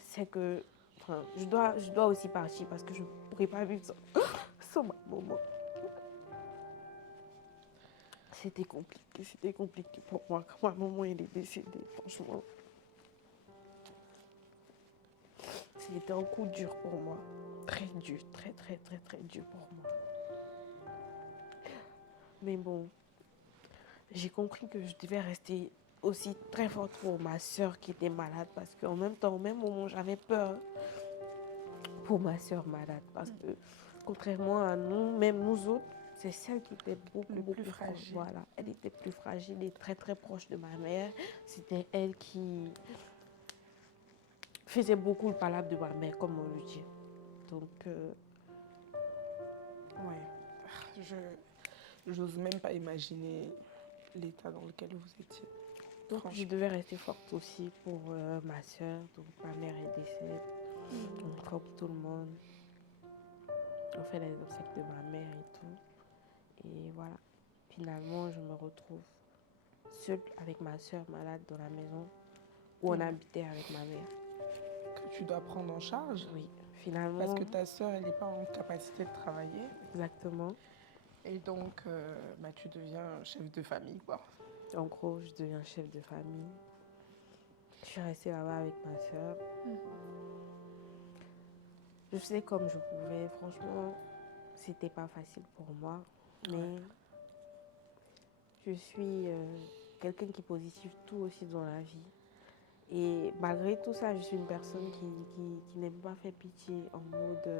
c'est que... Enfin, je dois aussi partir parce que je ne pourrais pas vivre sans ma maman. C'était compliqué pour moi quand ma maman elle est décédée, franchement. C'était un coup dur pour moi. Très dur, très dur pour moi. Mais bon, j'ai compris que je devais rester aussi très forte pour ma soeur qui était malade parce qu'en même temps, au même moment, j'avais peur pour ma soeur malade parce que contrairement à nous, même nous autres, c'est celle qui était beaucoup plus fragile. Voilà, elle était plus fragile et très proche de ma mère. C'était elle qui faisait beaucoup le palabre de ma mère, comme on le dit. Donc, ouais, j'ose même pas imaginer l'état dans lequel vous étiez. donc je devais rester forte aussi pour ma soeur. Donc, ma mère est décédée. Donc, comme tout le monde, on fait les obsèques de ma mère et tout. Et voilà. Finalement, je me retrouve seule avec ma soeur malade dans la maison où on habitait avec ma mère. Que tu dois prendre en charge? Oui, finalement. Parce que ta soeur, elle n'est pas en capacité de travailler. Exactement. Et donc, tu deviens chef de famille, quoi. En gros, je deviens chef de famille. Je suis restée là-bas avec ma soeur. Je faisais comme je pouvais. Franchement, c'était pas facile pour moi. Mais je suis quelqu'un qui positive tout aussi dans la vie. Et malgré tout ça, je suis une personne qui n'aime pas faire pitié en mode...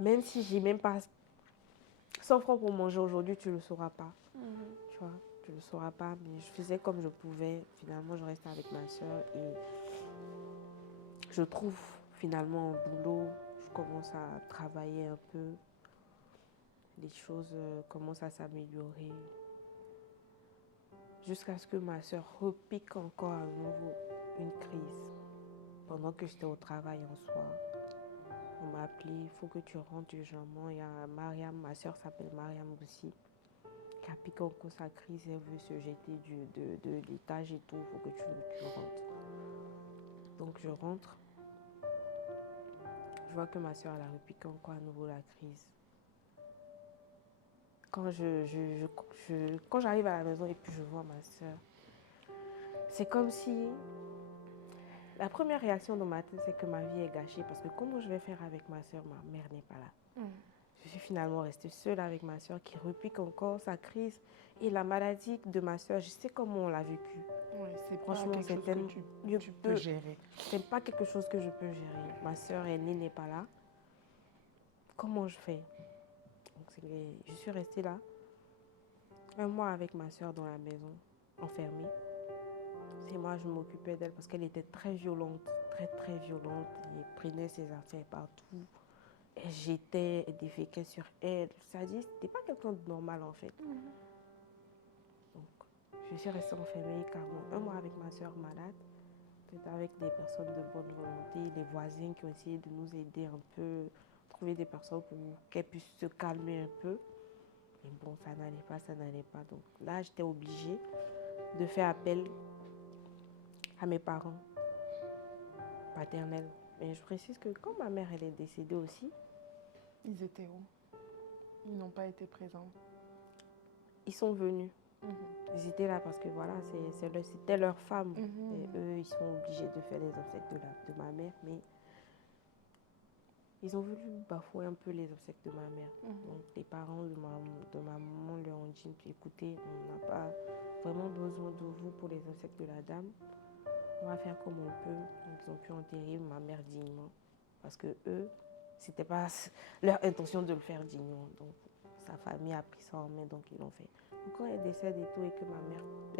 même si j'ai même pas 100 francs pour manger aujourd'hui, tu ne le sauras pas. Tu vois, tu ne le sauras pas. Mais je faisais comme je pouvais. Finalement, je restais avec ma soeur et je trouve finalement un boulot. Je commence à travailler un peu. Les choses commencent à s'améliorer. Jusqu'à ce que ma soeur repique encore à nouveau une crise. Pendant que j'étais au travail en soir, on m'a appelé, il faut que tu rentres urgemment. Il y a Mariam, ma soeur s'appelle Mariam aussi, qui a piqué encore sa crise, elle veut se jeter de l'étage et tout, il faut que tu rentres. Donc je rentre, je vois que ma soeur elle a repiqué encore à nouveau la crise. Quand j'arrive à la maison et puis je vois ma soeur, c'est comme si... La première réaction dans ma tête, c'est que ma vie est gâchée parce que comment je vais faire avec ma soeur, ma mère n'est pas là. Je suis finalement restée seule avec ma soeur qui repique encore sa crise. Et la maladie de ma soeur, je sais comment on l'a vécue. Oui, c'est franchement quelque chose que tu peux gérer. C'est pas quelque chose que je peux gérer. Ma soeur aînée n'est pas là. Comment je fais? Donc, je suis restée là, un mois avec ma soeur dans la maison, enfermée. C'est moi, je m'occupais d'elle parce qu'elle était très violente, très violente. Elle prenait ses affaires partout. Elle jetait, elle déféquait sur elle. Ça dit, c'était pas quelqu'un de normal en fait. Donc, je suis restée enfermée carrément un mois avec ma soeur malade, peut-être avec des personnes de bonne volonté, les voisins qui ont essayé de nous aider un peu, trouver des personnes pour qu'elle puisse se calmer un peu. Mais bon, ça n'allait pas. Donc là, j'étais obligée de faire appel à mes parents paternels. Mais je précise que quand ma mère elle est décédée aussi, ils étaient où? Ils n'ont pas été présents. Ils sont venus. Ils étaient là parce que voilà, c'était leur femme. Et eux, ils sont obligés de faire les obsèques de ma mère. Mais ils ont voulu bafouer un peu les obsèques de ma mère. Donc les parents de ma maman leur ont dit, écoutez, on n'a pas vraiment besoin de vous pour les obsèques de la dame. On va faire comme on peut. Donc ils ont pu enterrer ma mère dignement. parce que eux, c'était pas leur intention de le faire dignement. Donc, sa famille a pris ça en main, donc ils l'ont fait. Donc, quand elle décède et tout, et que ma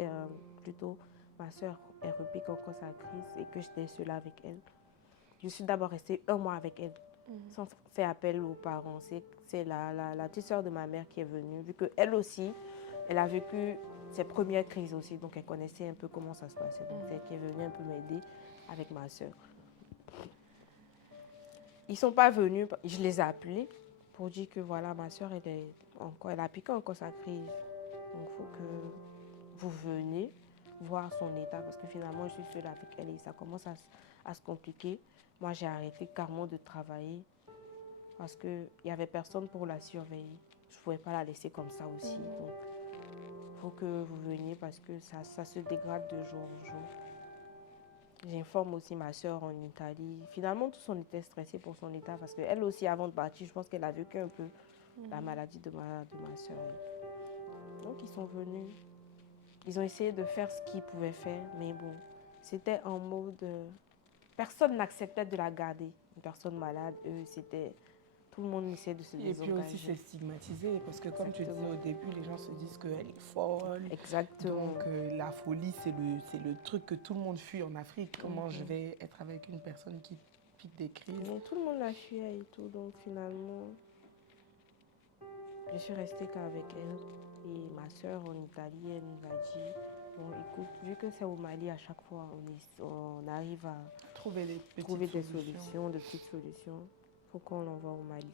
mère, plutôt ma soeur, elle repique encore sa crise et que j'étais seule avec elle, je suis d'abord restée 1 mois avec elle, sans faire appel aux parents. C'est la petite soeur de ma mère qui est venue, vu qu'elle aussi, elle a vécu ses premières crises aussi, donc elle connaissait un peu comment ça se passait. Donc, c'est elle qui est venue un peu m'aider avec ma soeur. Ils ne sont pas venus, je les ai appelés pour dire que voilà, ma soeur, elle a piqué encore sa crise. Donc, il faut que vous veniez voir son état, parce que finalement, je suis seule avec elle et ça commence à se compliquer. Moi, j'ai arrêté carrément de travailler parce qu'il n'y avait personne pour la surveiller. Je ne pouvais pas la laisser comme ça aussi. Donc, il faut que vous veniez parce que ça se dégrade de jour en jour. J'informe aussi ma soeur en Italie. Finalement, tous on était stressés pour son état parce qu'elle aussi, avant de partir, je pense qu'elle a vécu un peu la maladie de ma soeur. Donc, ils sont venus. Ils ont essayé de faire ce qu'ils pouvaient faire, mais bon, c'était en mode... personne n'acceptait de la garder. Une personne malade, c'était... Tout le monde essayait de se désengager. Et puis aussi, c'est stigmatisé parce que comme tu disais au début, les gens se disent qu'elle est folle. Exactement. Donc, la folie, c'est le truc que tout le monde fuit en Afrique. Comment je vais être avec une personne qui pique des crises? Mais tout le monde la fuyait et tout, donc finalement, je suis restée qu'avec elle. Et ma soeur en Italie, elle nous a dit, bon, écoute, vu que c'est au Mali, à chaque fois, on arrive à Trouver des solutions, de petites solutions. Il faut qu'on l'envoie au Mali.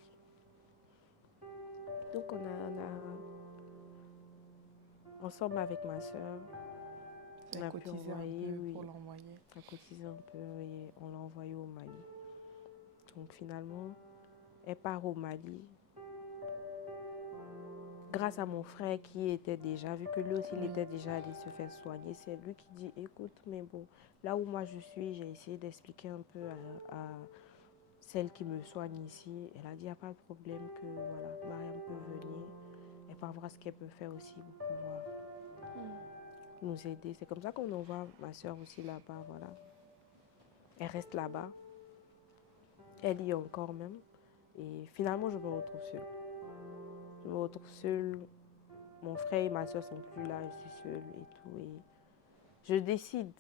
Donc, on a ensemble avec ma soeur, on a pu envoyer, pour l'envoyer. On a cotisé un peu et on l'a envoyé au Mali. Donc, finalement, elle part au Mali. Grâce à mon frère qui était déjà, vu que lui aussi il était déjà allé se faire soigner, c'est lui qui dit, écoute, mais bon, là où moi je suis, j'ai essayé d'expliquer un peu à celle qui me soigne ici. Elle a dit, il n'y a pas de problème, que voilà, Mariam peut venir. Elle va voir ce qu'elle peut faire aussi pour pouvoir nous aider. C'est comme ça qu'on envoie ma soeur aussi là-bas, voilà. Elle reste là-bas. Elle y est encore même. Et finalement, je me retrouve seule. Je me retrouve seule. Mon frère et ma soeur sont plus là, je suis seule et tout. Et je décide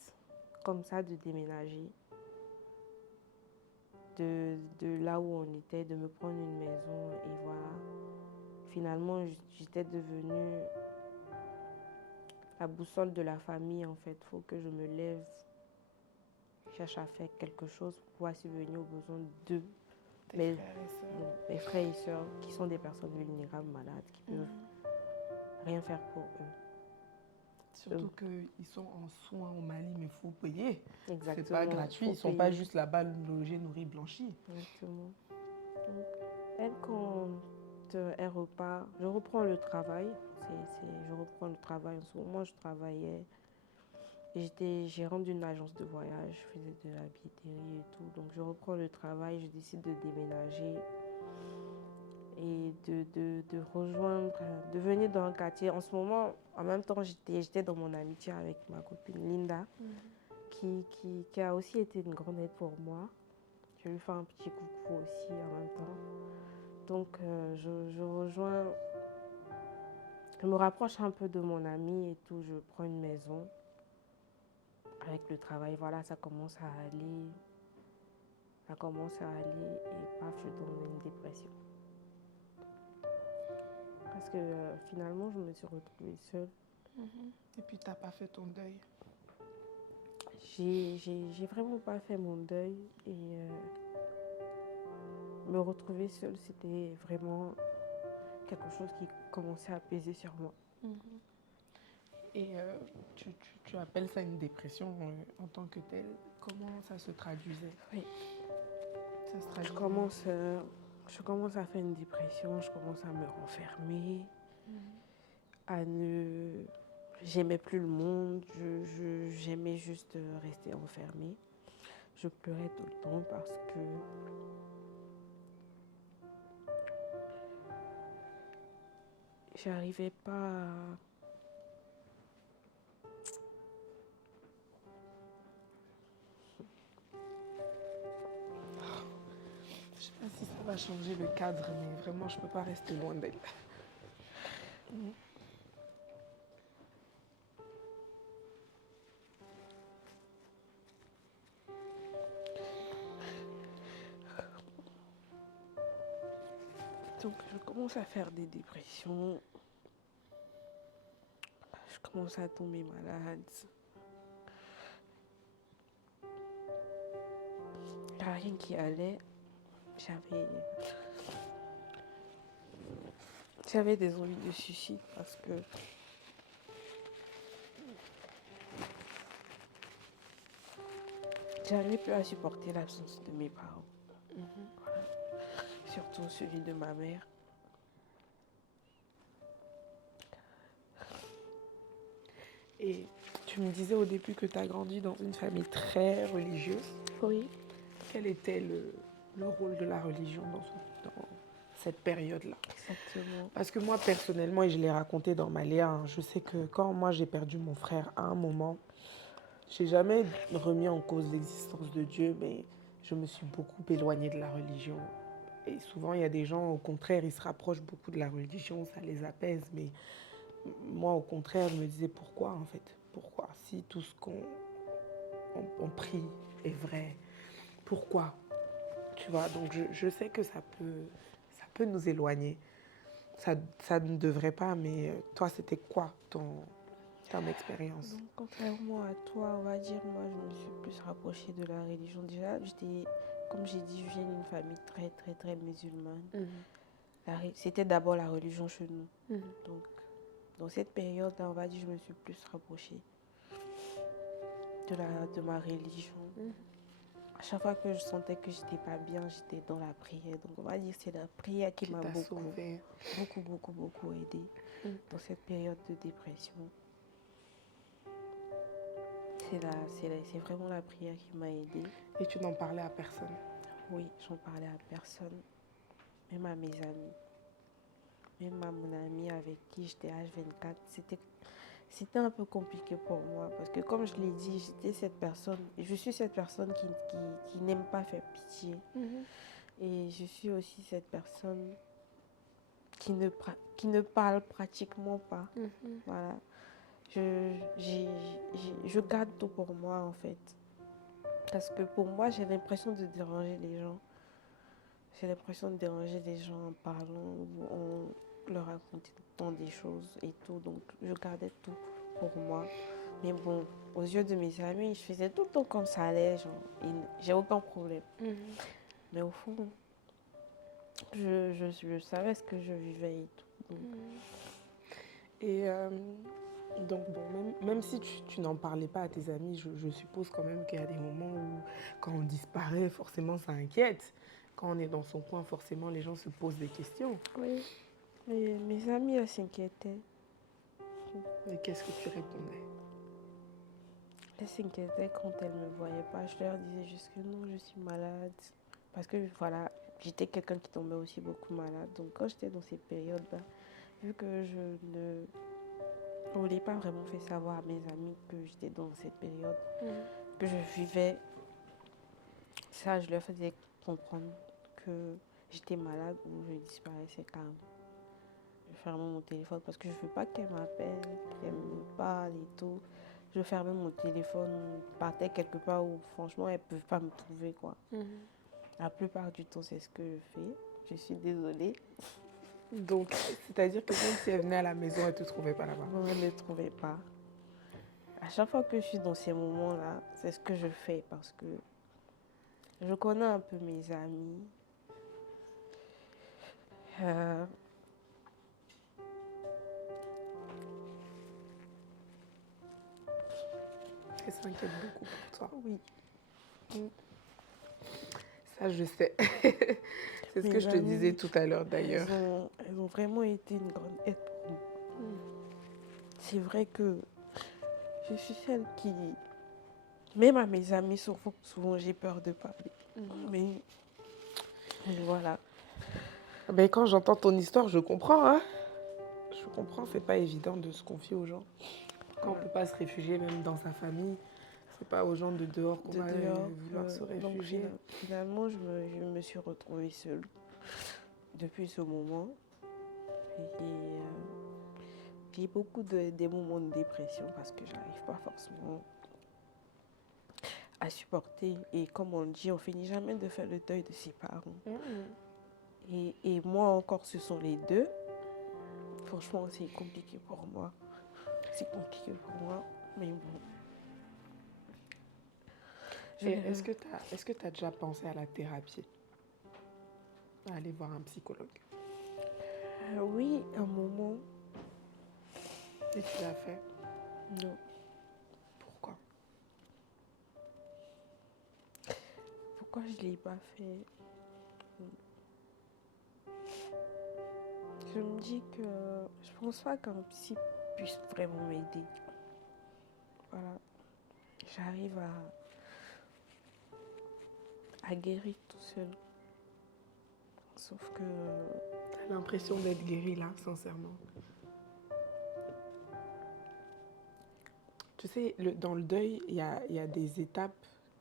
comme ça de déménager de là où on était, de me prendre une maison et voilà. Finalement, j'étais devenue la boussole de la famille en fait. Il faut que je me lève, cherche à faire quelque chose pour pouvoir subvenir aux besoins de mes frères et sœurs qui sont des personnes vulnérables, malades, qui peuvent rien faire pour eux. Surtout qu'ils sont en soins au Mali, mais il faut payer. Exactement. C'est pas gratuit. Ils ne sont pas juste là-bas logés, nourris, blanchis. Exactement. Donc, elle, quand elle repart, je reprends le travail. Je reprends le travail. En ce moment, je travaillais. J'étais gérante d'une agence de voyage. Je faisais de la billetterie et tout. Donc, je reprends le travail. Je décide de déménager et de rejoindre, de venir dans un quartier. En ce moment, en même temps, j'étais dans mon amitié avec ma copine Linda, qui a aussi été une grande aide pour moi. Je lui fais un petit coucou aussi en même temps. Donc, je rejoins, je me rapproche un peu de mon ami et tout. Je prends une maison. Avec le travail, voilà, ça commence à aller. Ça commence à aller et paf, je tombe dans une dépression. Parce que finalement, je me suis retrouvée seule. Et puis, tu n'as pas fait ton deuil? J'ai vraiment pas fait mon deuil. Et me retrouver seule, c'était vraiment quelque chose qui commençait à peser sur moi. Et tu appelles ça une dépression en tant que telle. Comment ça se traduisait? Oui. Ça se traduisait. Je commence à faire une dépression, je commence à me renfermer, j'aimais plus le monde, j'aimais juste rester enfermée. Je pleurais tout le temps parce que j'arrivais pas va changer le cadre, mais vraiment, je ne peux pas rester loin d'elle. Donc, je commence à faire des dépressions. Je commence à tomber malade. Il n'y a rien qui allait. J'avais des envies de suicide parce que j'arrivais plus à supporter l'absence de mes parents. Voilà. Surtout celui de ma mère. Et tu me disais au début que tu as grandi dans une famille très religieuse. Oui. Quel était le rôle de la religion dans cette période-là? Exactement. Parce que moi, personnellement, et je l'ai raconté dans Maléa, je sais que quand moi j'ai perdu mon frère à un moment, j'ai jamais remis en cause l'existence de Dieu, mais je me suis beaucoup éloignée de la religion. Et souvent, il y a des gens, au contraire, ils se rapprochent beaucoup de la religion, ça les apaise. Mais moi, au contraire, je me disais pourquoi, en fait? Pourquoi? Si tout ce qu'on prie est vrai, pourquoi? Tu vois, donc je sais que ça peut nous éloigner. Ça ne devrait pas, mais toi, c'était quoi ton expérience? Donc, contrairement à toi, on va dire, moi, je me suis plus rapprochée de la religion. Déjà, comme j'ai dit, je viens d'une famille très, très, très musulmane. C'était d'abord la religion chez nous. Donc, dans cette période-là, on va dire, je me suis plus rapprochée de ma religion. À chaque fois que je sentais que j'étais pas bien, j'étais dans la prière. Donc, on va dire que c'est la prière qui m'a beaucoup aidée dans cette période de dépression. C'est vraiment la prière qui m'a aidée. Et tu n'en parlais à personne? Oui, j'en parlais à personne, même à mes amis. Même à mon ami avec qui j'étais H24, c'était un peu compliqué pour moi parce que comme je l'ai dit, je suis cette personne qui n'aime pas faire pitié. Et je suis aussi cette personne qui ne parle pratiquement pas. Voilà. Je garde tout pour moi en fait. Parce que pour moi, j'ai l'impression de déranger les gens. J'ai l'impression de déranger les gens en parlant ou en leur racontant des choses et tout. Donc, je gardais tout pour moi. Mais bon, aux yeux de mes amis, je faisais tout le temps comme ça allait. Genre, j'ai aucun problème. Mais au fond, je savais ce que je vivais et tout. Donc. Et donc, bon, même si tu n'en parlais pas à tes amis, je suppose quand même qu'il y a des moments où, quand on disparaît, forcément, ça inquiète. Quand on est dans son coin, forcément, les gens se posent des questions. Oui, mais mes amis, elles s'inquiétaient. Et qu'est-ce que tu répondais? Elles s'inquiétaient quand elles ne me voyaient pas. Je leur disais juste que non, je suis malade. Parce que voilà, j'étais quelqu'un qui tombait aussi beaucoup malade. Donc quand j'étais dans ces périodes-là, vu que je ne voulais pas vraiment faire savoir à mes amis que j'étais dans cette période, que je vivais ça, je leur faisais comprendre que j'étais malade ou je disparaissais carrément. Je fermais mon téléphone parce que je ne veux pas qu'elle m'appelle, qu'elle me parle et tout. Je fermais mon téléphone, partais quelque part où franchement elles ne peuvent pas me trouver quoi. La plupart du temps c'est ce que je fais. Je suis désolée. Donc, c'est-à-dire que même si elle venait à la maison, elle ne te trouvait pas là-bas? Non, elle ne me trouvait pas. À chaque fois que je suis dans ces moments-là, c'est ce que je fais parce que je connais un peu mes amis. Elle s'inquiète beaucoup pour toi. Oui. Ça, je sais. C'est ce que je te disais tout à l'heure d'ailleurs. Elles ont vraiment été une grande aide pour moi. C'est vrai que je suis celle qui... Même à mes amis, souvent j'ai peur de parler. Mais voilà. Mais quand j'entends ton histoire, je comprends. Hein? Je comprends, c'est pas évident de se confier aux gens. Quand on ne peut pas se réfugier même dans sa famille, c'est pas aux gens de dehors qu'on va vouloir se réfugier. Donc, finalement, je me suis retrouvée seule. depuis ce moment. Et j'ai beaucoup des moments de dépression parce que j'arrive pas forcément à supporter. Et comme on dit, on finit jamais de faire le deuil de ses parents. Et moi encore, ce sont les deux. Franchement, c'est compliqué pour moi. C'est compliqué pour moi, mais bon. Et est-ce que tu as déjà pensé à la thérapie? À aller voir un psychologue? Oui, un moment. Et tu l'as fait? Non. Pourquoi? Pourquoi je ne l'ai pas fait? Je me dis que je pense pas qu'un psy puisse vraiment m'aider. Voilà. J'arrive à guérir tout seul. Sauf que... T'as l'impression d'être guérie là, sincèrement? Tu sais, dans le deuil, il y a des étapes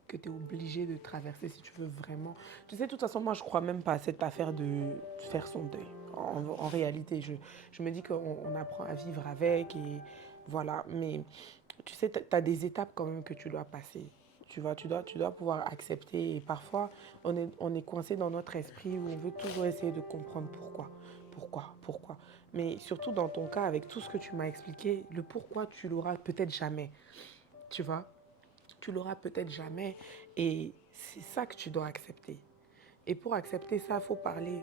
que tu es obligé de traverser si tu veux vraiment. Tu sais, de toute façon, moi, je crois même pas à cette affaire de faire son deuil. En réalité, je me dis qu'on apprend à vivre avec et voilà. Mais tu sais, tu as des étapes quand même que tu dois passer. Tu vois, tu dois pouvoir accepter. Et parfois, on est coincé dans notre esprit où on veut toujours essayer de comprendre pourquoi. Mais surtout dans ton cas, avec tout ce que tu m'as expliqué, le pourquoi, tu l'auras peut-être jamais. Tu vois, tu l'auras peut-être jamais. Et c'est ça que tu dois accepter. Et pour accepter ça, il faut parler.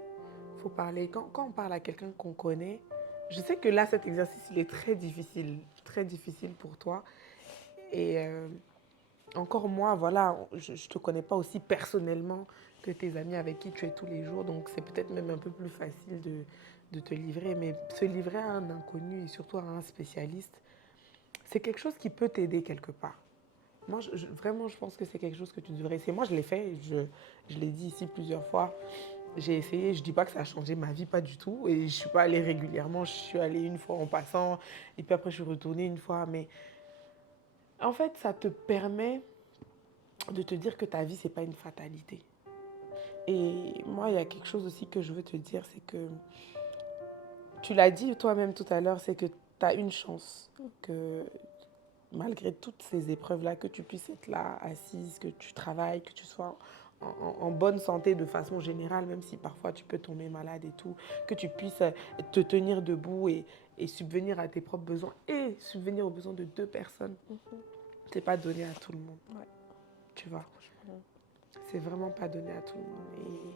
Faut parler. Quand on parle à quelqu'un qu'on connaît, je sais que là, cet exercice, il est très difficile pour toi. Et encore moi, voilà, je ne te connais pas aussi personnellement que tes amis avec qui tu es tous les jours. Donc, c'est peut-être même un peu plus facile de te livrer. Mais se livrer à un inconnu et surtout à un spécialiste, c'est quelque chose qui peut t'aider quelque part. Moi, vraiment, je pense que c'est quelque chose que tu devrais essayer. Moi, je l'ai fait, je l'ai dit ici plusieurs fois. J'ai essayé, je ne dis pas que ça a changé ma vie, pas du tout. Et je ne suis pas allée régulièrement, je suis allée une fois en passant. Et puis après, je suis retournée une fois. Mais en fait, ça te permet de te dire que ta vie, ce n'est pas une fatalité. Et moi, il y a quelque chose aussi que je veux te dire, c'est que tu l'as dit toi-même tout à l'heure, c'est que tu as une chance, que malgré toutes ces épreuves-là, que tu puisses être là, assise, que tu travailles, que tu sois en bonne santé de façon générale, même si parfois tu peux tomber malade et tout, que tu puisses te tenir debout et subvenir à tes propres besoins et subvenir aux besoins de deux personnes. C'est pas donné à tout le monde. Ouais. Tu vois, c'est vraiment pas donné à tout le monde.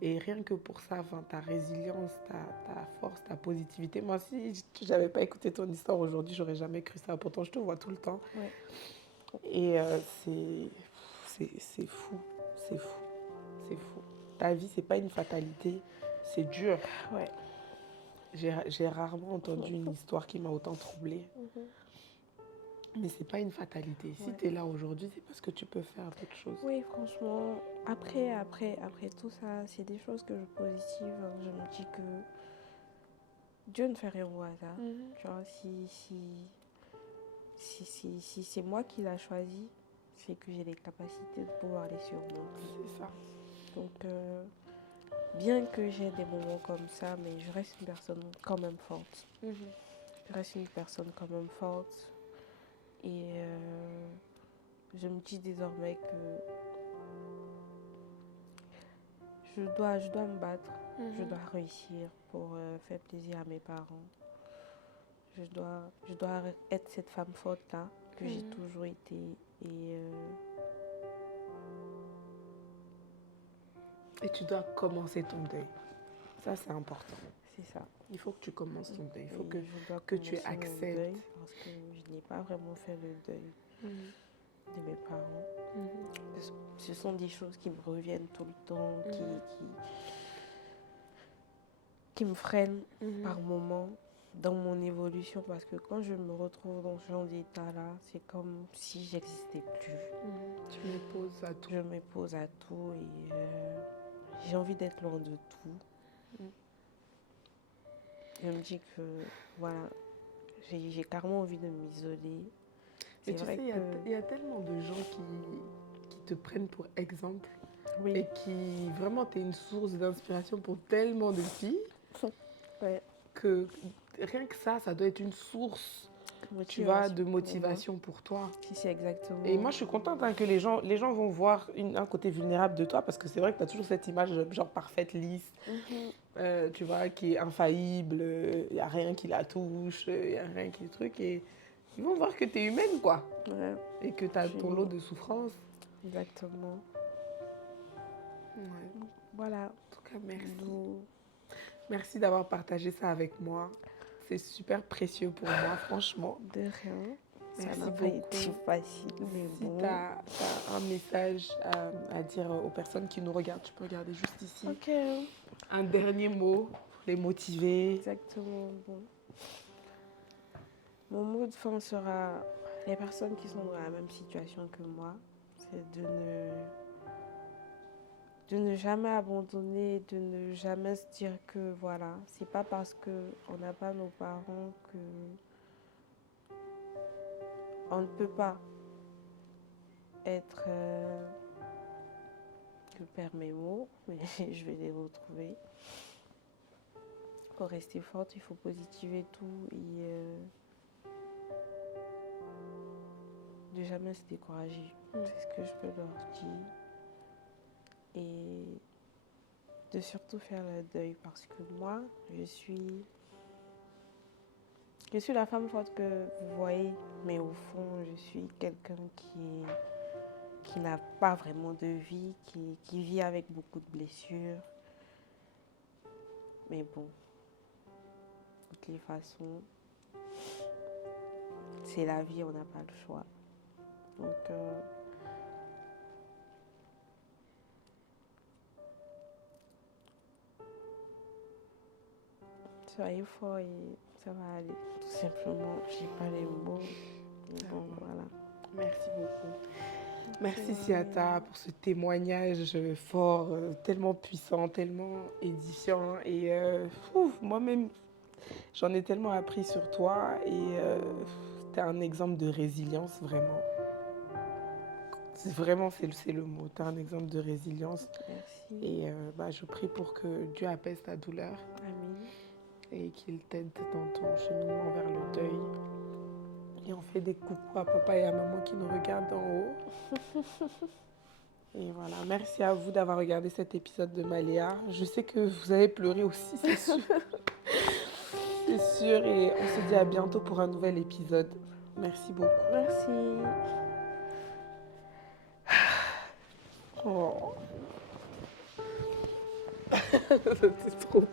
Et rien que pour ça, enfin, ta résilience, ta force, ta positivité. Moi, si je n'avais pas écouté ton histoire aujourd'hui, j'aurais jamais cru ça. Pourtant, je te vois tout le temps. Ouais. Et c'est fou. C'est fou. C'est fou. Ta vie, c'est pas une fatalité. C'est dur. Ouais. J'ai rarement entendu une histoire qui m'a autant troublée. Mais c'est pas une fatalité. Si tu es là aujourd'hui, c'est parce que tu peux faire d'autres choses. Oui, franchement, après tout ça, c'est des choses que je positive. Je me dis que Dieu ne fait rien au hasard. Tu vois, si c'est moi qui l'a choisi, c'est que j'ai les capacités de pouvoir les surmonter. C'est ça. Donc, bien que j'ai des moments comme ça, mais je reste une personne quand même forte. Je reste une personne quand même forte. Et je me dis désormais que je dois me battre. Je dois réussir pour faire plaisir à mes parents. Je dois être cette femme forte-là que j'ai toujours été. Et tu dois commencer ton deuil. Ça, c'est important. C'est ça. Il faut que tu commences ton deuil. Il faut que tu acceptes. Parce que je n'ai pas vraiment fait le deuil de mes parents. Ce sont des choses qui me reviennent tout le temps, qui me freinent par moments dans mon évolution. Parce que quand je me retrouve dans ce genre d'état-là, c'est comme si j'existais plus. Tu m'épouses à tout. Je m'épose à tout et j'ai envie d'être loin de tout. Je me dis que, voilà, j'ai carrément envie de m'isoler. Et tu sais, il y a tellement de gens qui te prennent pour exemple. Oui. et qui vraiment t'es une source d'inspiration pour tellement de filles Ouais. que rien que ça doit être une source, tu vois, de motivation pour toi. Si, c'est exactement. Et moi, je suis contente que les gens vont voir un côté vulnérable de toi parce que c'est vrai que tu as toujours cette image genre parfaite, lisse, tu vois, qui est infaillible, il n'y a rien qui la touche, il n'y a rien qui truc. Et ils vont voir que tu es humaine, quoi. Ouais. Et que tu as ton lot de souffrance. Exactement. Ouais. Voilà. En tout cas, merci. Merci d'avoir partagé ça avec moi. C'est super précieux pour moi, franchement. De rien. Merci ça n'a pas beaucoup. été facile, mais Si bon. tu as un message à dire aux personnes qui nous regardent, tu peux regarder juste ici. Ok. Un dernier mot pour les motiver. Exactement. Bon. Mon mot de fin sera les personnes qui sont dans la même situation que moi, c'est de ne jamais abandonner, de ne jamais se dire que voilà, c'est pas parce qu'on n'a pas nos parents que on ne peut pas être, je perds mes mots, mais je vais les retrouver. Il faut rester forte, il faut positiver tout et de jamais se décourager. C'est ce que je peux leur dire. Et de surtout faire le deuil parce que moi, je suis la femme forte que vous voyez, mais au fond, je suis quelqu'un qui n'a pas vraiment de vie, qui vit avec beaucoup de blessures. Mais bon, de toutes les façons, c'est la vie, on n'a pas le choix. Donc, soyez forts et ça va aller. Tout simplement, j'ai pas les mots. Bon, voilà. Merci beaucoup. Merci Siata pour ce témoignage fort, tellement puissant, tellement édifiant. Et moi-même, j'en ai tellement appris sur toi et tu es un exemple de résilience, vraiment. Vraiment, c'est le mot. Tu es un exemple de résilience. Merci. Et je prie pour que Dieu apaise ta douleur. Amen. Et qu'il t'aide dans ton cheminement vers le deuil. Et on fait des coucous à papa et à maman qui nous regardent d'en haut. Et voilà, merci à vous d'avoir regardé cet épisode de Maléa. Je sais que vous avez pleuré aussi, c'est sûr. C'est sûr, et on se dit à bientôt pour un nouvel épisode. Merci beaucoup. Merci. Oh. C'est trop.